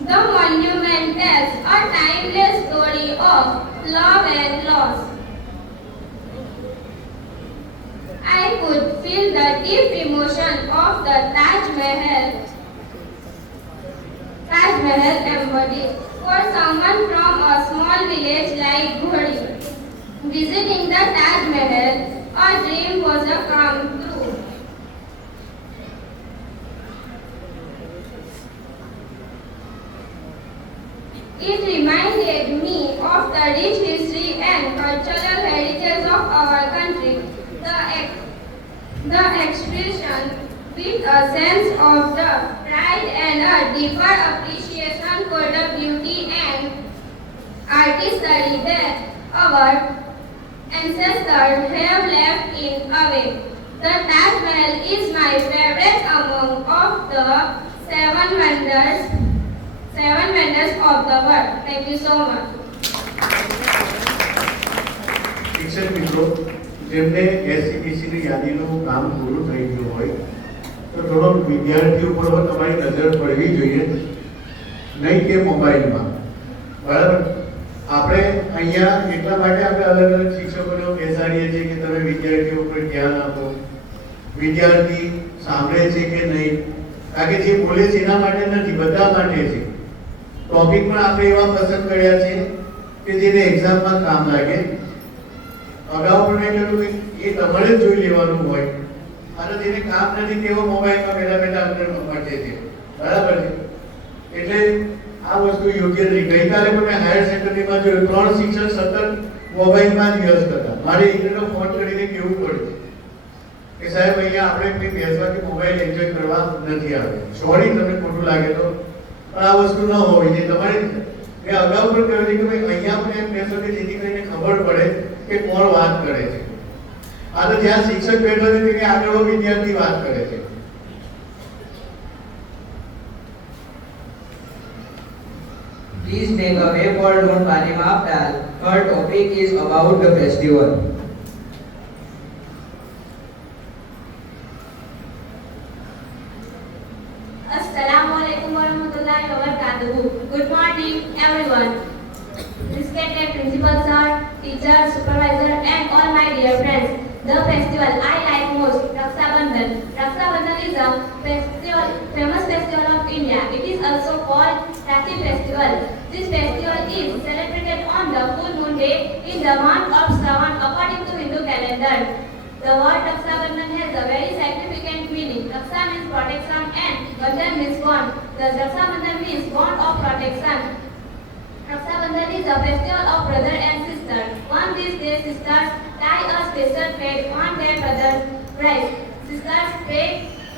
The monument tells a timeless story of love and loss. I could feel the deep emotion of the Taj Mahal embodied. For someone from a small village like Ghori, visiting the Taj Mahal, a dream was a come true. It reminded me of the rich history and cultural heritage of our country. The expression with a sense of the pride and a deeper appreciation for the beauty and artistry that our ancestors have left in away. The Taj Mahal is my favorite among of the seven wonders of the world. Thank you so much. શિક્ષક મિત્રો જેમને એસસીબીસીની યાદીનું કામ પૂરું થઈ ગયું હોય તો થોડો વિદ્યાર્થી ઉપર તમારી નજર પડવી જોઈએ, નહીં કે મોબાઈલમાં. બરાબર? આપણે અહીંયા એટલા માટે આપણે અલગ અલગ શિક્ષકોને બેસાડીએ છીએ કે તમે વિદ્યાર્થીઓ ઉપર ધ્યાન આપો, વિદ્યાર્થી સાંભળે છે કે નહીં. કારણ કે જે બોલે છે એના માટે નથી, બધા માટે છે. ટોપિક પણ આપણે એવા પસંદ કર્યા છે કે જેને એક્ઝામમાં કામ લાગે. અગાઉ પણ મેં કહ્યું એ તમારે જ જોઈ લેવાનું હોય, અને જેને કામ નથી તેવો મોબાઈલમાં બેઠા અંદર વાંચે છે. બરાબર છે? એટલે આ વસ્તુ યોગ્ય નથી. ગઈકાલે પણ મેં હાયર સેકન્ડરીમાં જોયું 3 શિક્ષક સતત મોબાઈલમાં જ વ્યસ્ત હતા. મારે એકનો ફોન કરીને કહેવું પડ્યું કે સાહેબ અહીંયા આપણે કંઈ બેસવા કે મોબાઈલ એન્જોય કરવા નથી આવે. સોરી તમને ખોટું લાગે તો, પણ આ વસ્તુ ન હોવી જોઈએ. તમારે મેં અગાઉ પણ કહ્યું છે કે ભાઈ અહીંયા પણ એમ કહેશો કે જેથી કરીને ખબર પડે કે કોણ વાત કરે છે. આ તો જ્યાં શિક્ષક બેઠો છે તેની આગળ વિદ્યાર્થી વાત કરે છે. Please make a way for Nur Fatima Aftal. Her topic is about the festival. Assalamualaikum warahmatullahi wabarakatuh. Good morning, everyone. Respected principal sir, teachers, supervisor, and all my dear friends. The festival I like most, Raksha Bandhan. Raksha Bandhan is a festival, famous festival of India. It is also called Rakhi festival. This festival is celebrated on the full moon day in the month of Shravan according to Hindu calendar. The word Raksha Bandhan has a very significant meaning. Raksha means protection and Bandhan means bond. Thus Raksha Bandhan means bond of protection. Raksha Bandhan is a festival of brother and sister. On these days, sisters tie a special thread on their brother's breast. Sisters pray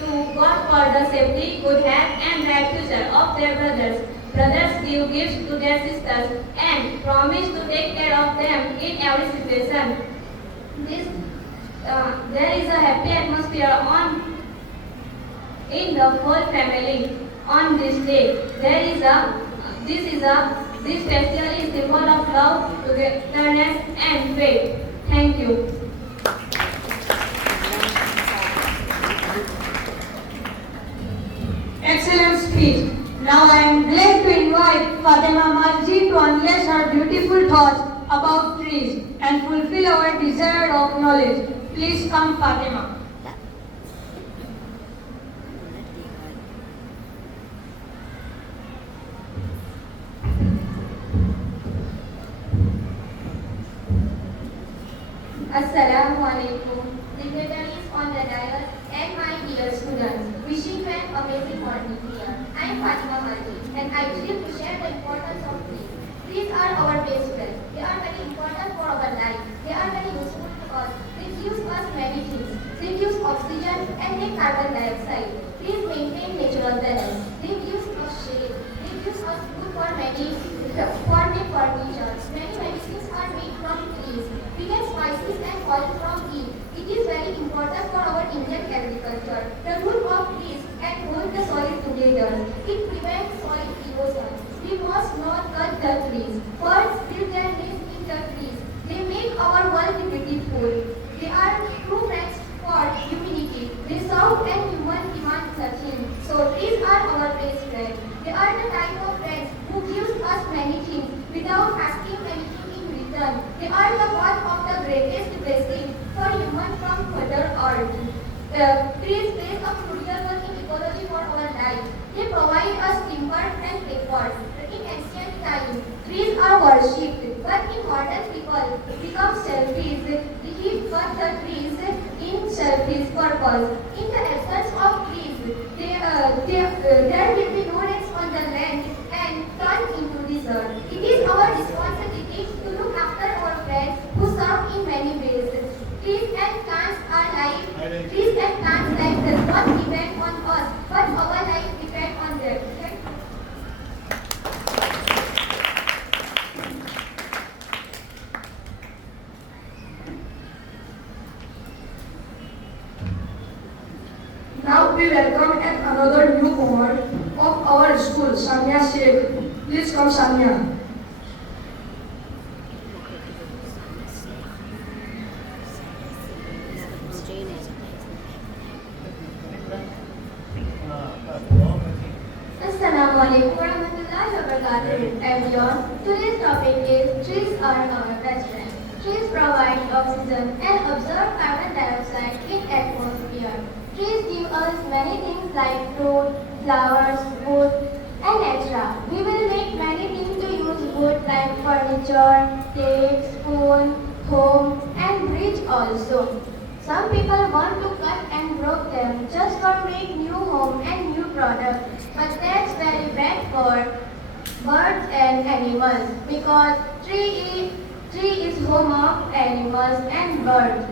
to God for the safety, good health, and bright future of their brothers. Brothers give gifts to their sisters and promise to take care of them in every situation. There is a happy atmosphere in the whole family on this day. This festival is symbol of love, togetherness, and faith. Thank you. Excellent speech. Now I am glad to invite Fatima Malji to unleash her beautiful thoughts about trees and fulfill our desire of knowledge. Please come, Fatima. Assalamualaikum. Dignitaries on the dais and my dear students, wishing you an amazing morning here. I am Fatima Malji and I believe to share the importance of trees. Trees are our best friends. They are very important for our life. They are very useful to us. They give us many things. They give oxygen and take carbon dioxide. Trees maintain natural balance. They give us shade. They give us food for many furniture. Many medicines are made from trees. We get spices and oil from it. It is very important for our Indian agriculture. The root of trees and hold the soil together. It prevents soil erosion. We must not cut the trees. Birds build their nests in the trees. They make our world beautiful. They are true friends for humanity. They serve and human demand nothing. So trees are our best friends. They are the type of friends who gives us many things without asking anything in return. They are the one of the greatest blessings for human from Mother Earth. Trees play a crucial role in ecology for our life. They provide us timber and paper. In ancient times, trees are worshipped, but in modern people become selfish. They cut the trees in selfish purpose. In the absence of trees, there will be no rains on the land and turn into desert. It is our responsibility to look after our friends who serve in many ways. Trees and plants does not depend on us, but our life depends on them. Now we welcome another newcomer of our school, Sanya Sheikh. Please come, Sanya. Assalamualaikum warahmatullahi wabarakatuh. Everyone, today's topic is trees are our best friend. Trees provide oxygen and absorb carbon dioxide in atmosphere. Trees give us many things like fruit, flowers, wood, and etc. We will make many things to use wood like furniture, plate, spoon, home, and bridge also. Some people want to cut and broke them just for make new home and new product. But that's very bad for birds and animals because tree is home of animals and birds.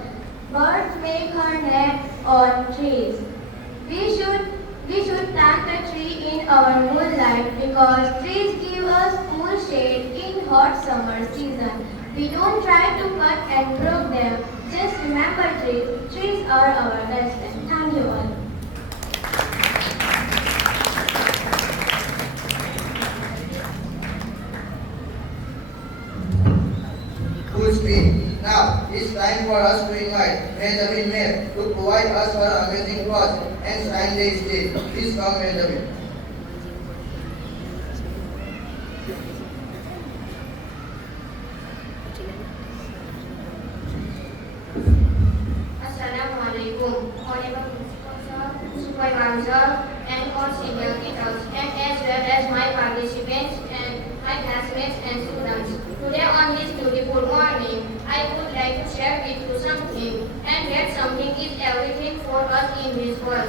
Birds make her nest on trees. We should We should plant a tree in our moonlight because trees give us cool shade in hot summer season. We don't try to cut and broke them. Just remember trees. Trees are our best friend. Thank you all. To speak. Now, it's time for us to invite Benjamin Mayer to provide us her amazing thoughts and shine the stage. Please come, Benjamin. Assalamualaikum. Honorable Principal Sir, Supervisor, and all senior teachers, and as well as my participants and my classmates and students. Today on this beautiful morning, I would like to share with you something, and that something is everything for us in this world.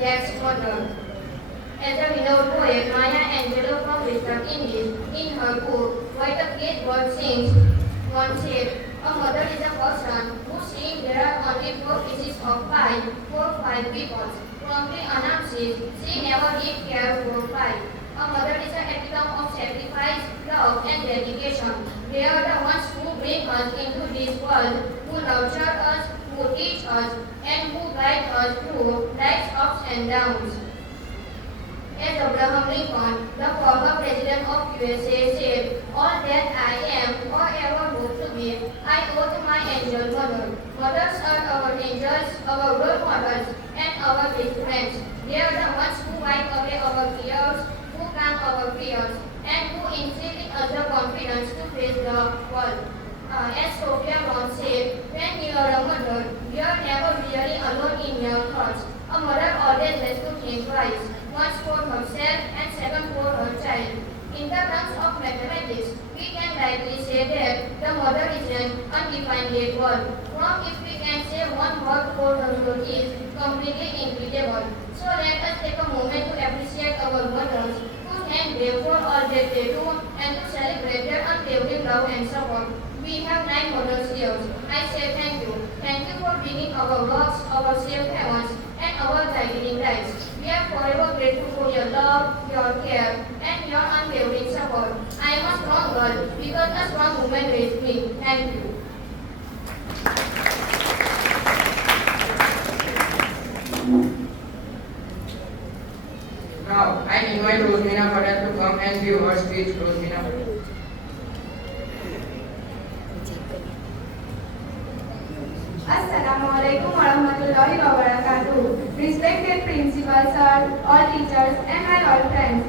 That's mother. As a renowned poet, Maya Angelou from Western English, in her book, Why the Great Bird Sings, once said, a mother is a person who seeing there are only 4 pieces of pie for 5 people. Promptly announces she never did care for pie. A mother is an epitome of sacrifice, love, and dedication. They are the ones who bring us into this world, who nurture us, who teach us, and who guide us through life's ups and downs. As Abraham Lincoln, the former president of USA, said, all that I am or ever hope to be, I owe to my angel mother. Mothers are our angels, our role models, and our best friends. They are the ones who wipe away our tears, who calm our fears, and who instill in us the confidence to face the world. As Sophia once said, when you are a mother, you are never really alone in your thoughts. A mother always has to think twice, once for herself and second for her child. In the terms of mathematics, we can rightly say that the mother is an undefined word. From if we can say one word for her role is completely incredible. So let us take a moment to appreciate our mothers, to thank them for all that they do, and to celebrate their unwavering love and support. We have 9 mothers here. I say thank you. Thank you for bringing our works, our safe havens, and our guiding lives. We are forever grateful for your love, your care, and your unwavering support. I am a strong girl because a strong woman raised me. Thank you. Now, I invite Rosmina Patel to come and give her speech. Rosmina Patel. Assalamualaikum warahmatullahi wabarakatuh. Respected principal sir, all teachers, and my all friends.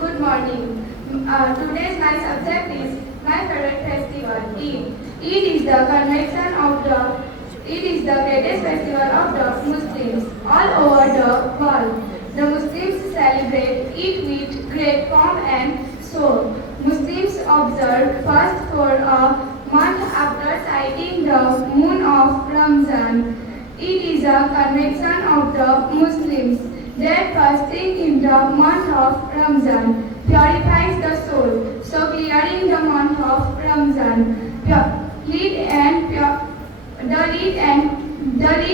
Good morning. Today's my subject is my favorite festival, Eid. Eid is the convention of the It is the greatest festival of the Muslims all over the world. The Muslims celebrate Eid with great pomp and show. Muslims observe fast for a month after sighting the moon of Ramzan. It is a convention of the Muslims that fasting in the month of Ramzan purifies the soul, so clearing the month of Ramzan, the lead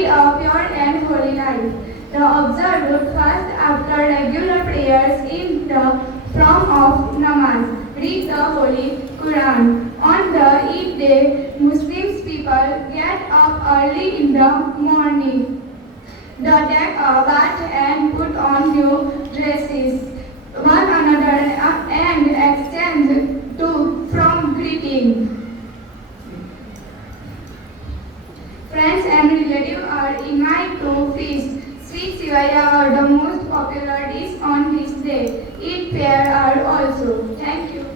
of pure and holy life. The observed fast after regular prayers in the form of namaz, read the Holy Quran. On the Eid day, Muslims people get up early in the morning. They take a bath and put on new dresses. One another and exchange from greeting. Friends and relatives are invited to feast. Sweet Sivaya are the most popular dish on this day. Eid fair are also. Thank you.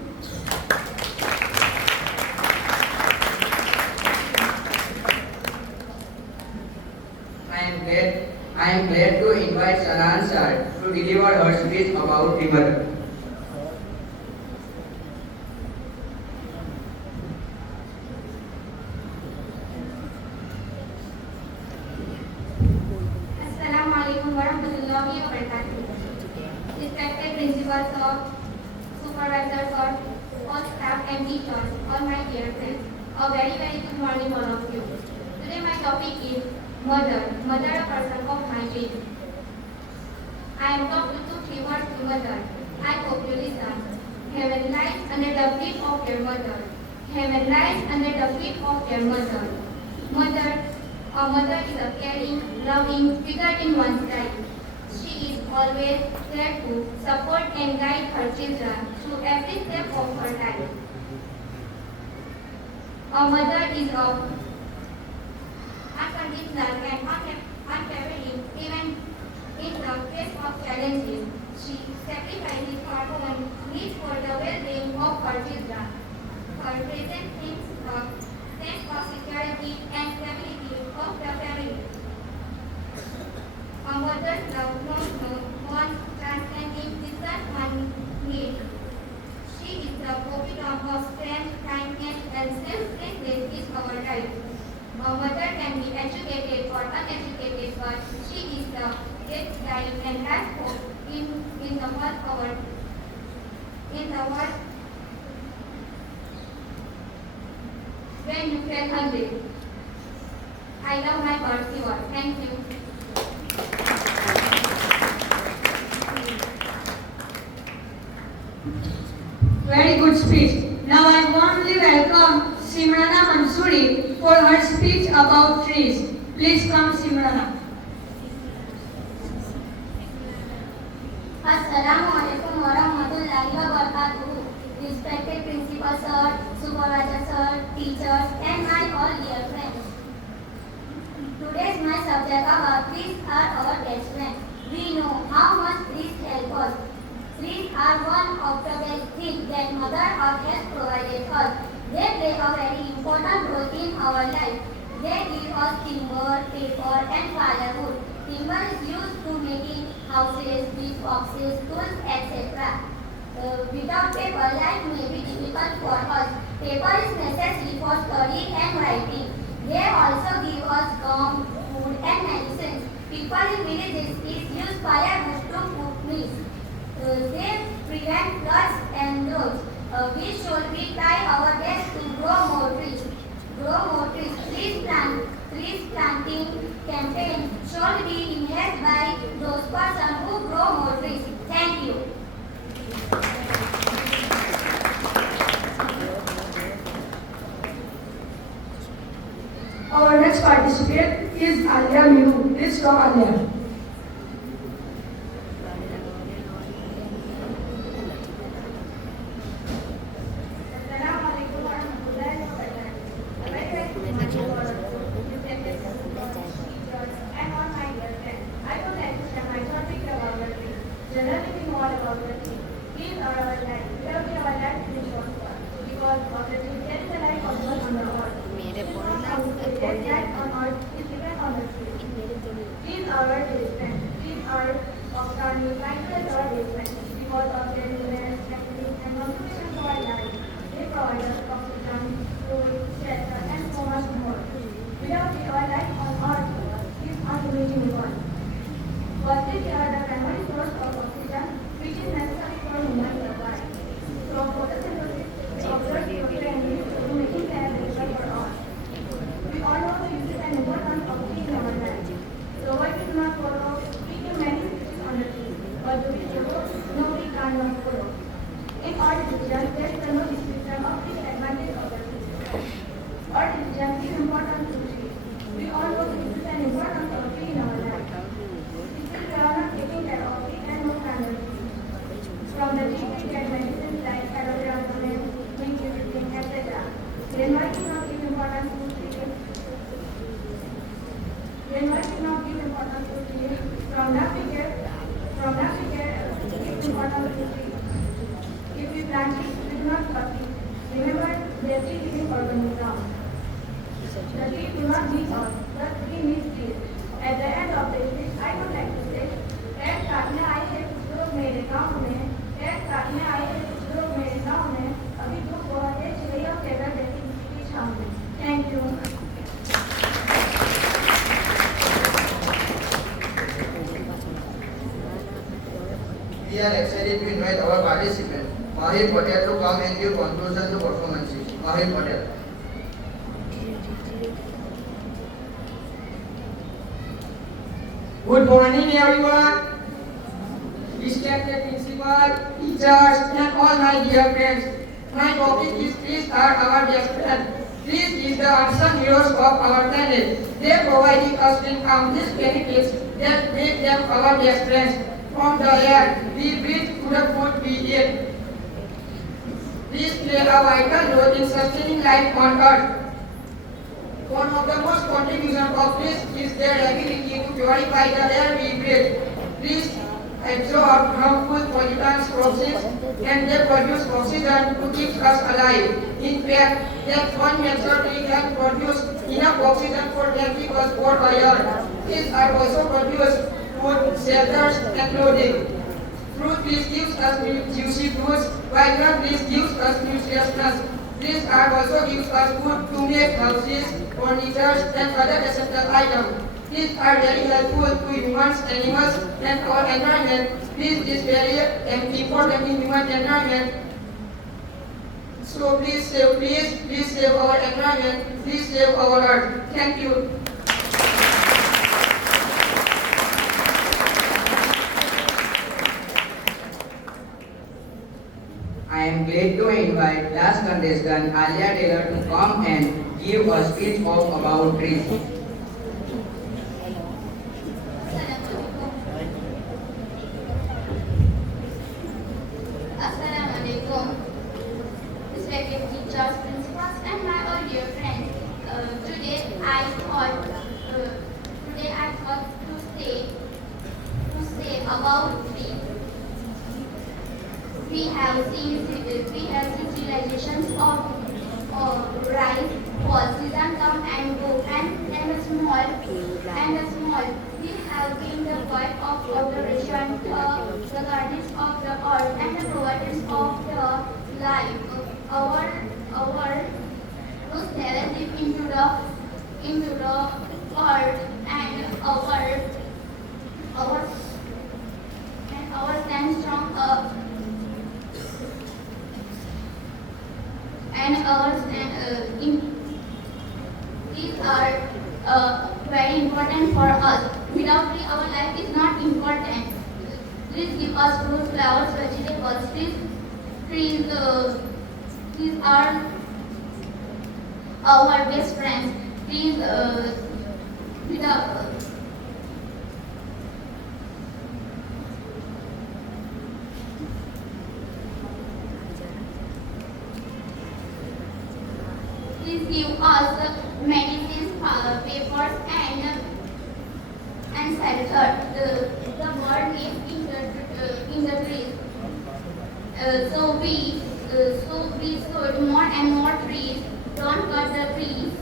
I am glad to invite Sanan sir to deliver her speech about the mother. Assalamualaikum warahmatullahi wabarakatuh. Respected principals of supervisors of all staff and teachers, all my dear friends, a very good morning all of you. Today my topic is mother, a person of my dream. I am talking to three words to mother. I hope you listen. Heaven lies under the feet of your mother. Heaven lies under the feet of your mother. A mother is a caring, loving figure in one's life. She is always there to support and guide her children through every step of her life. A mother is of unconditional and unwavering even in the face of challenges. She sacrifices her own needs for the well-being of her children. Her presence brings a sense of security and stability of the family. A mother's love knows one transcending distant one need. She is the epitome of strength, kindness, and selflessness in our life. A mother can be educated or uneducated, but she is the great guide and last hope in the world when you feel hungry. I love my bird. Thank you. Very good speech. Now I warmly welcome Simrana Mansuri for her speech about trees. Please come, Simrana. Assalamualaikum warahmatullahi wabarakatuh. Respected principal sir, supervisor sir, teachers, and my all dear friends. Today's my subject about trees are our best friends. We know how much trees help us. Trees are one of the best things that Mother Earth has provided us. They play a very important role in our life. They give us timber, paper, and firewood. Timber is used to making houses, big boxes, tools, etc. Without paper, life may be difficult for us. Paper is necessary for study and writing. They also give us gum, food, and medicines. People in villages use firewood to cook meals. They prevent floods and droughts. We try our best to grow more trees. Trees planting campaign should be enhanced by those persons who grow more trees. Thank you. Our next participant is Alia Miru. Please come, Alia. We are excited to invite our participant, Mahir Patel, to come and give conclusion to performances. Mahir Patel. Good morning, everyone. respected principal, teachers, and all my dear friends. My topic is trees are our best friend. Trees is the unsung heroes of our planet. They provide us with countless benefits that make them our best friends. From the air we breathe to the food we eat. Trees play a vital role in sustaining life on Earth. One of the most contributions of trees is their ability to purify the air we breathe. Trees absorb harmful pollutants, toxins, and they produce oxygen to keep us alive. In fact, that one nature tree can produce enough oxygen for making us more air. Trees are also produce food, shelters, and clothing. Fruit trees gives us juicy fruits, while non-trees gives us nutritious. Trees are also gives us food to make houses, furniture, and other essential items. Trees are very helpful to humans, animals, and our environment. Trees is very important in human environment. So please save trees, please save our environment, please save our earth. Thank you. I am glad to invite last contestant Alia Taylor to come and give a speech about trees. Assalamualaikum. Respected teachers, principals, and my all dear friends. Today I thought to say about trees. We have seen civilizations of rise, fall, season come and go, and the small. We have been the point of observation, the guardians of the earth, and the providers of the life. Our roots live into the earth, and our stand strong up. And these are very important for us. Without trees, our life is not important. Trees give us fruits, flowers, vegetables. Trees are our best friends. Trees without Please give us medicines, papers, and shelter. The bird lives in the trees. So we should more and more trees. Don't cut the trees.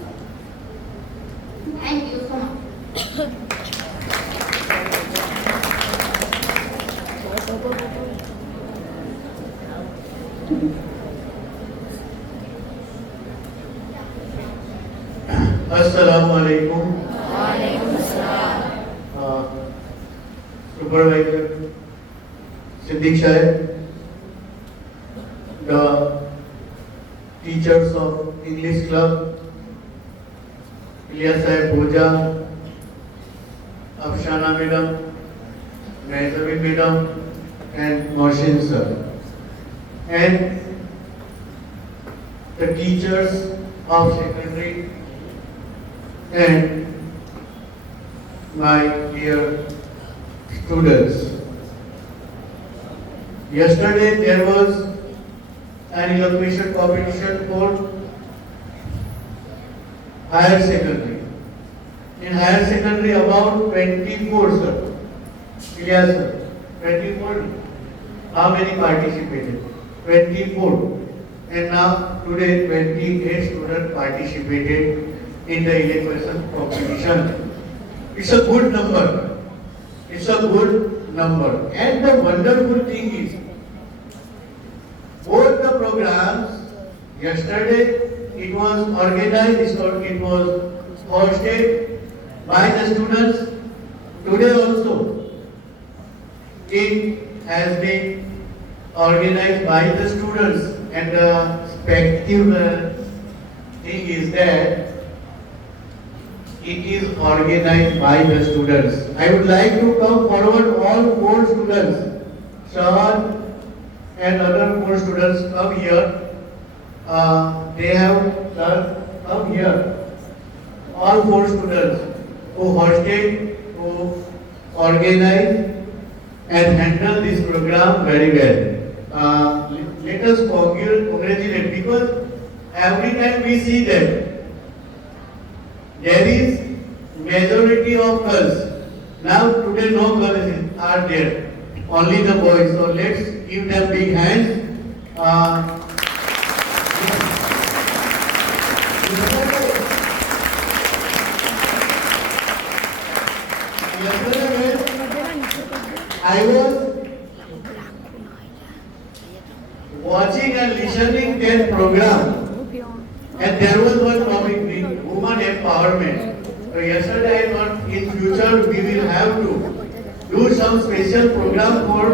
Thank you so much. Assalamualaikum. Supervisor Siddiq Shahid, the teachers of English Club, Ilyas Sahib Bhoja, Afshana Madam, Mehzabi Madam, and Mohsin Sir, and the teachers of secondary and my dear students. Yesterday there was an elocution competition for higher secondary. In higher secondary about 24, sir. Yes, sir. 24. How many participated? 24. And now today 28 students participated in the elocution competition. It's a good number. It's a good number. And the wonderful thing is, both the programs, yesterday it was organized, it was hosted by the students. Today also, it has been organized by the students. And the respective thing is that it is organized by the students. I would like to come forward all 4 students Shahad and other 4 students come here. They have come here. All 4 students who hosted, who organized and handled this program very well. Let us congratulate, because every time we see that there is majority of girls. Now today no girls are there, only the boys. So let's give them big hands. I was watching and listening that program, and there was one topic, woman empowerment. So yesterday I thought in future we will have to do some special program for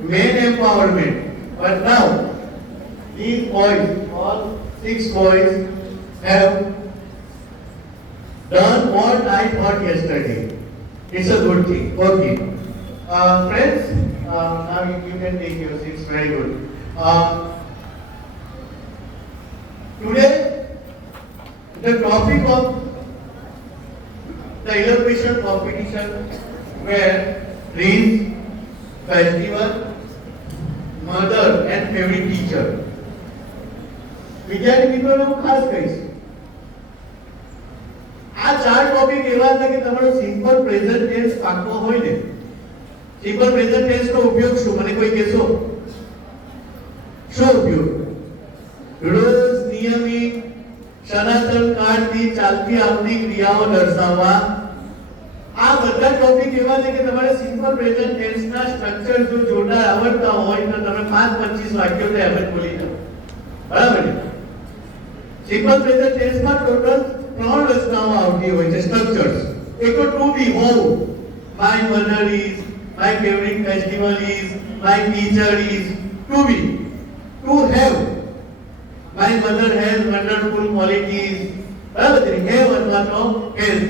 men empowerment. But now these boys, all 6 boys, have done what I thought yesterday. It's a good thing. Okay. Friends, now you can take your seats. Very good. Today, the topic of the elocution competition were trees, festival, mother and favorite teacher. વિદ્યાર્થી મિત્રો હું ખાસ કહીશ, આ 4 topic એવા હતા કે તમારો સિમ્પલ પ્રેઝન્ટ ટેન્સ પાકો હોય ને, સિમ્પલ પ્રેઝન્ટ ટેન્સ નો ઉપયોગ શું, મને કોઈ કહેશો શું ઉપયોગ? રોજ નિયમિત સનાતન કાળથી ચાલતી આવતી ક્રિયાઓ દર્શાવવા. આ બધા ટોપિક એવા છે કે તમારે સિમ્પલ પ્રેઝન્ટ ટેન્સ ના સ્ટ્રક્ચર જો જોડા આવડતા હોય તો તમે 5-25 વાક્યો તો એમ જ બોલી જાઓ. બરાબર ને? સિમ્પલ પ્રેઝન્ટ ટેન્સ માં ટોટલ 3 રચનાઓ આવતી હોય છે, સ્ટ્રક્ચર્સ. એક તો to be, how, my mother is, my favourite festival is, my teacher is. To be. To have, my mother has wonderful qualities. બરાબર છે? have અથવા તો has.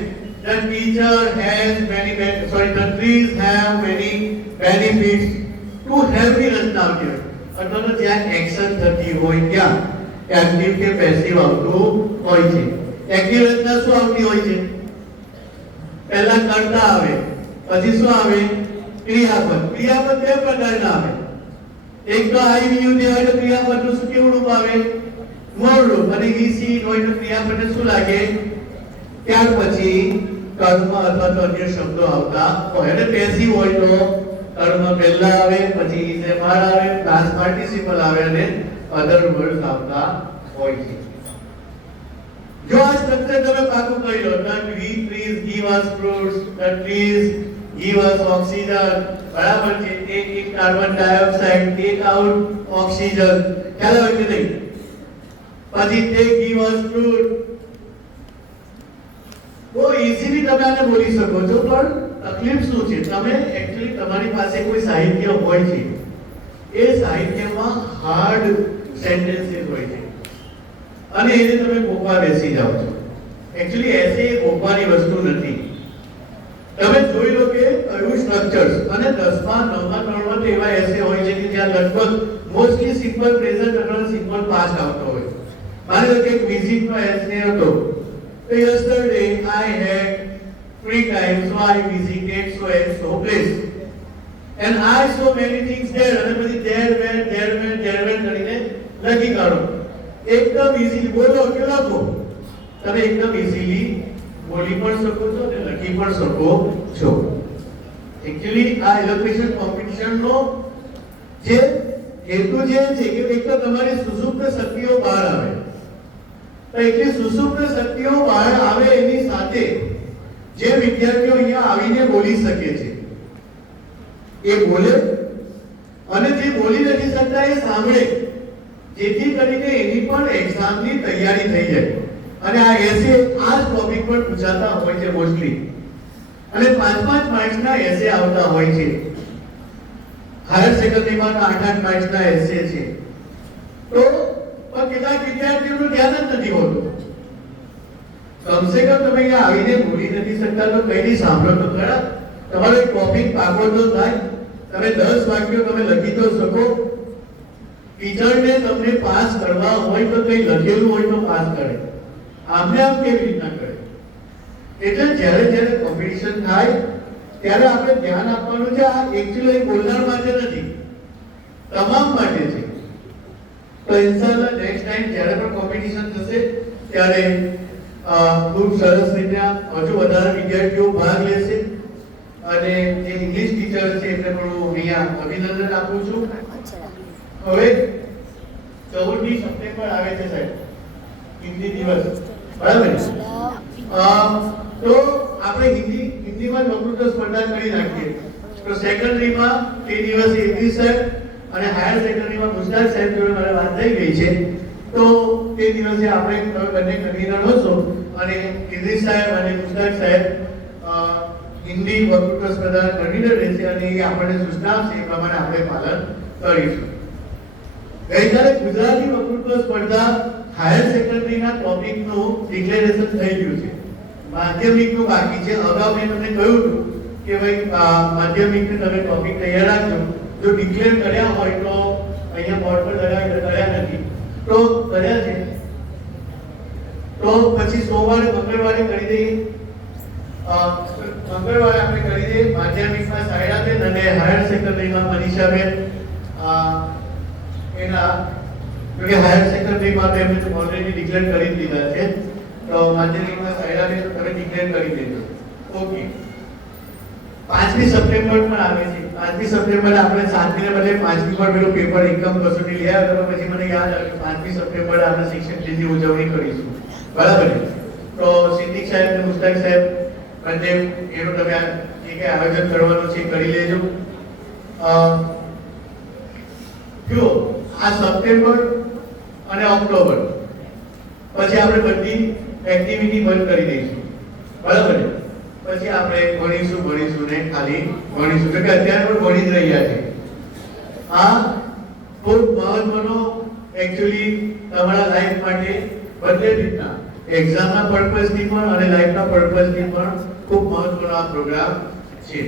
The teacher has the trees have many benefits. To have ની રચના આવતી હોય, અથવા તો જ્યાં એક્શન થતી હોય ત્યાં એક્ટિવ કે પેસિવ આવતું હોય છે. એક્ટિવ રચના શું આવતી હોય છે? પહેલા કર્તા આવે, પછી શું આવે? ક્રિયાપદ. ક્રિયાપદ 2 પ્રકારના આવે. એક તો આઈ વી યુ જે હોય તો ક્રિયાપદનું શું કેવું રૂપ આવે? મૂળ રૂપ. અને વી સી હોય તો ક્રિયાપદને શું લાગે? ત્યાર પછી કર્મ અથવા તો અન્ય શબ્દો આવતા હોય. અને પેસિવ હોય તો કર્મ પહેલા આવે, પછી ઇઝ એમઆર આવે, પાસ્ટ પાર્ટિસિપલ આવે અને અધર વર્ડ્સ આવતા હોય છે. જો આ સ્ટ્રક્ચર તમે પાકું કરી લો, the trees give us fruits, the trees give us oxygen. બરાબર છે? take in carbon dioxide, take out oxygen. ખ્યાલ આવે કે નહીં? પછી they give us fruit. તો ઈઝીલી તમે આને બોલી શકો છો, પણ તકલીફ શું છે? તમે એક્ચ્યુઅલી તમારી પાસે કોઈ સાહિત્ય હોય છે, એ સાહિત્યમાં હાર્ડ સેન્ટેન્સીસ હોય છે અને એને તમે ગોખવા બેસી જાઓ છો. એક્ચ્યુઅલી એસે ગોખવાની વસ્તુ નથી. તમે જોઈ લો કે કયું સ્ટ્રક્ચર્સ, અને 10મા 9મા 3મા તો એવા એસે હોય છે કે જ્યાં લગભગ મોસ્ટલી સિમ્પલ પ્રેઝન્ટ અથવા સિમ્પલ પાસ્ટ આવતો હોય. માની લો કે એક વિઝિટનો એસે હતો. So yesterday I had free time, so I visited so and so place, and I saw many things there. અને પછી there were કરીને લખી કાઢો. એકદમ ઈઝીલી બોલો કે લખો. તમે એકદમ ઈઝીલી બોલી પણ શકો છો અને લખી પણ શકો છો. એકચ્યુઅલી આ એલોક્યુશન કોમ્પિટિશનનો જે હેતુ જે છે કે એક તો તમારી સુસુપ્ત શક્તિઓ બહાર આવે. તો એટલી સુસુપ્ત શક્તિઓ બહાર આવે એની સાથે જે વિદ્યાર્થીઓ અહીંયા આવીને બોલી શકે છે એ બોલે, અને જે બોલી નથી શકતા એ સાંભળે, જેથી કરીને એની પણ એક્ઝામની તૈયારી થઈ જાય. અને આ એસે આ જ ટોપિક પર પૂછાતા હોય છે મોસ્ટલી, અને 5-5 માર્ક્સના એસે આવતા હોય છે. હાયર સેકન્ડરીમાં 8-8 માર્ક્સના એસે છે. તો પણ કેટલાક વિદ્યાર્થીઓનું ધ્યાન જ નથી હોતું. કમસે કમ તમે અહીંયા આવીને બોલી નથી શકતા તો કઈ નહીં, સાંભળો તો ખરા. તમારો એક ટોપિક પાકો તો થાય. તમે 10 વાક્યો તમે લખી તો શકો. ટીચરને તમને પાસ કરવા હોય તો કંઈ લખેલું હોય તો પાસ કરે, આમને આમ કેવી રીતના કરે? એટલે જ્યારે કોમ્પિટિશન થાય ત્યારે આપણે ધ્યાન આપવાનું છે. આ એકચ્યુઅલી બોલનાર માટે નથી, તમામ માટે છે. તો ઇન્શાલ્લાહ નેક્સ્ટ ટાઈમ જ્યારે પણ કોમ્પિટિશન થશે ત્યારે ખૂબ સરસ રીતે હજુ વધારે વિદ્યાર્થીઓ ભાગ લેશે. અને જે ઇંગ્લિશ ટીચર છે એમને પણ હું અહીંયા અભિનંદન આપું છું. હવે 14મી સપ્ટેમ્બર આવે છે સાહેબ, હિન્દી દિવસ, બરાબર? તો આપણે હિન્દીમાં વક્તૃત્વ સ્પર્ધા કરી નાખીએ. તો સેકન્ડરીમાં તે દિવસે ઇંગ્લિશ સાહેબ અને હાયર સેકન્ડરીમાં ગુજરાત સાહેબ જોડે મારે વાત થઈ ગઈ છે. તો તે દિવસે આપણે બંને કન્વીનર હશો અને ઇંગ્લિશ સાહેબ અને ગુજરાત સાહેબ હિન્દી વક્તૃત્વ સ્પર્ધા કન્વીનર રહેશે અને એ આપણને સૂચના આપશે એ પ્રમાણે આપણે પાલન કરીશું. ગઈકાલે ગુજરાતી વક્તૃત્વ સ્પર્ધા હાયર સેકન્ડરીના ટોપિકનું ડિક્લેરેશન થઈ ગયું છે, માધ્યમિકનું બાકી છે. અગાઉ મેં તમને કહ્યું હતું કે ભાઈ માધ્યમિકને તમે ટોપિક તૈયાર રાખજો. જો ડિક્લેર કર્યા હોય તો અહીંયા બોર્ડ પર કર્યા નથી તો કર્યા છે તો પછી સોમવારે મંગળવારે કરી દઈએ. મંગળવારે આપણે કરી દઈએ. માધ્યમિકમાં સાયરાબેન અને હાયર સેકન્ડરીમાં મનીષાબેન એના કે હાયર સેકન્ડરીમાં તેમને ઓલરેડી ડિક્લેર કરી દીધા છે. તો માધ્યમિકમાં સાયરાબેન તમે ડિક્લેર કરી દેજો. ઓકે. 5મી સપ્ટેમ્બર પણ આવે છે. 5મી સપ્ટેમ્બરે આપણે 7મી ને બદલે 5મી પર પેલું પેપર એકમ કસોટી લઈ આવ્યા. તો પછી મને યાદ આવ્યું 5મી સપ્ટેમ્બરે આપણે શિક્ષક દિનની ઉજવણી કરીશું, બરાબર? તો સિદ્દીક સાહેબ અને મુસ્તાક સાહેબ બંને એનું તમે જે કંઈ આયોજન કરવાનું છે કરી લેજો. જો આ સપ્ટેમ્બર અને ઓક્ટોબર પછી આપણે બધી એક્ટિવિટી બંધ કરી દઈશું, બરાબર? પછી આપણે ભણીશું ને ખાલી ભણીશું, કે અત્યારે પણ ભણી જ રહ્યા છે. આ ખૂબ મહત્વનો એકચ્યુઅલી તમારા લાઈફ માટે બંને રીતના એક્ઝામના પર્પઝથી પણ અને લાઈફના પર્પઝથી પણ ખૂબ મહત્વનો આ પ્રોગ્રામ છે.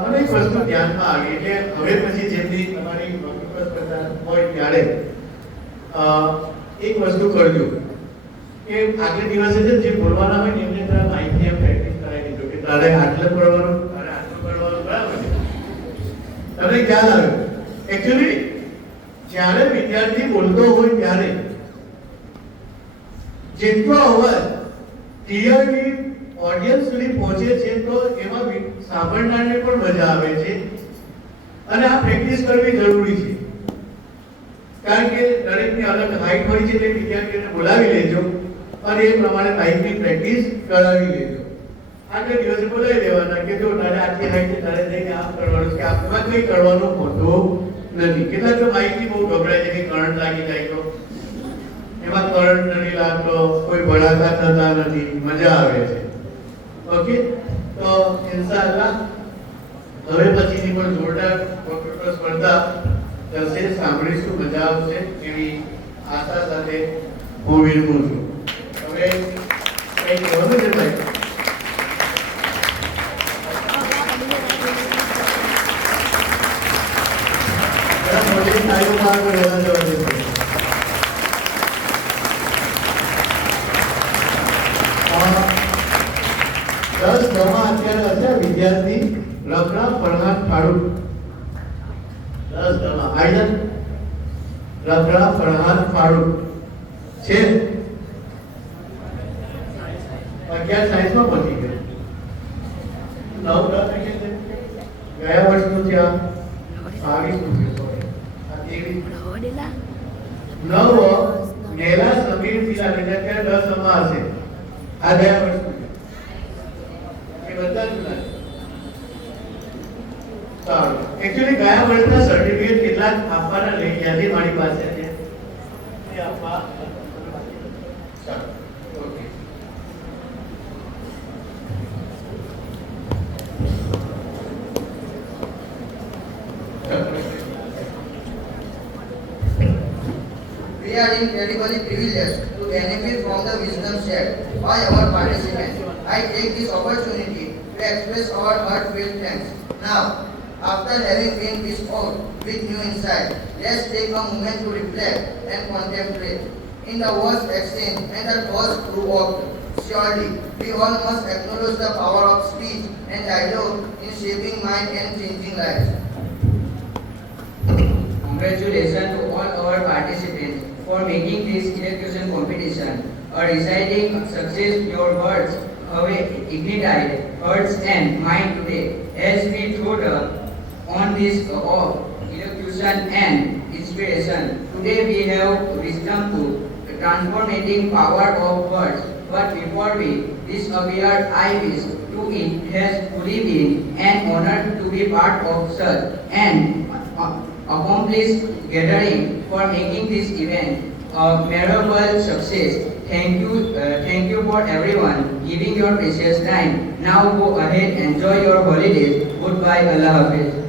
મને એક વસ્તુ ધ્યાનમાં આવી એટલે હવે પછી જેમની તમારી વક્તૃત્વ સ્પર્ધા હોય ત્યારે એક વસ્તુ કરજો કે આગલે દિવસે જે બોલવાના હોય ને એમને જરા માહિતી એમ પ્રેક્ટિસ કરાવી દીધો કે તારે આટલું કરવાનું, તારે આટલું કરવાનું, બરાબર છે? તમને ખ્યાલ આવ્યો? એકચ્યુઅલી જ્યારે વિદ્યાર્થી બોલતો હોય ત્યારે જેટલો અવાજ ક્લિયરલી ઓડિયન્સ સુધી પહોંચે છે તો એમાં સાંભળનારને પણ મજા આવે છે. અને આ પ્રેક્ટિસ કરવી જરૂરી છે, કારણ કે દરેકની અલગ હાઈટ હોય છે. તે વિદ્યાર્થીઓને બોલાવી લેજો અને એ પ્રમાણે માઇકની પ્રેક્ટિસ કરાવી લેજો. આગળ દિવસે બોલાવી દેવાના કે જો તારે આટલી હાઈટ છે, તારે જઈને આમ કરવાનું છે, આમાં કંઈ કરવાનું હોતું નથી. કેટલાક તો માઇકથી બહુ ગભરાય છે કે કરંટ લાગી જાય તો એમાં કરંટ નથી લાગતો, કોઈ ભડાકા થતા નથી, મજા આવે છે. ઓકે, તો ઇન્શાઅલ્લાહ હવે પછીની પણ જોરદાર વક્તૃત્વ સ્પર્ધા થશે, સાંભળીશું, મજા આવશે એવી આશા સાથે હું વિરમું છું. હવે કંઈ કહેવાનું છે ભાઈ? વિદ્યાર્થી રફરા ફરહાન ફારૂક 10 દમા આયદન રફરા ફરહાન ફારૂક છે. 11 સાયન્સમાં પહોંચી ગયો. 9 ગયા વર્ષનું છે આ 22 9 નેલા સમીર ફિલા અત્યારે 10 દમા હશે. આ ગયા વર્ષનું બધા જુદા છે. સારું, એકચ્યુઅલી ગયા વર્ષના સર્ટિફિકેટ કેટલાક આપવાના લઈ ગયા છે મારી પાસે છે, એ આપવા. સારું, okay. We are incredibly privileged to benefit from the wisdom shared by our participants. I take this opportunity to express our heartfelt thanks. Now, After having been this out with new insight, let's take a moment to reflect and contemplate. In the words exchanged and the thoughts provoked, surely we all must acknowledge the power of speech and dialogue in shaping mind and changing lives. Congratulations to all our participants for making this elocution competition a resounding success. Your words have ignited hearts and mind today as we thought on this elocution and inspiration. Today we have wisdom to transformating power of words. But before we disappear, I wish to it has truly been an honor to be part of such an accomplished gathering for making this event a memorable success. Thank you for everyone giving your precious time. Now go ahead, enjoy your holidays. Goodbye, Allah Hafiz.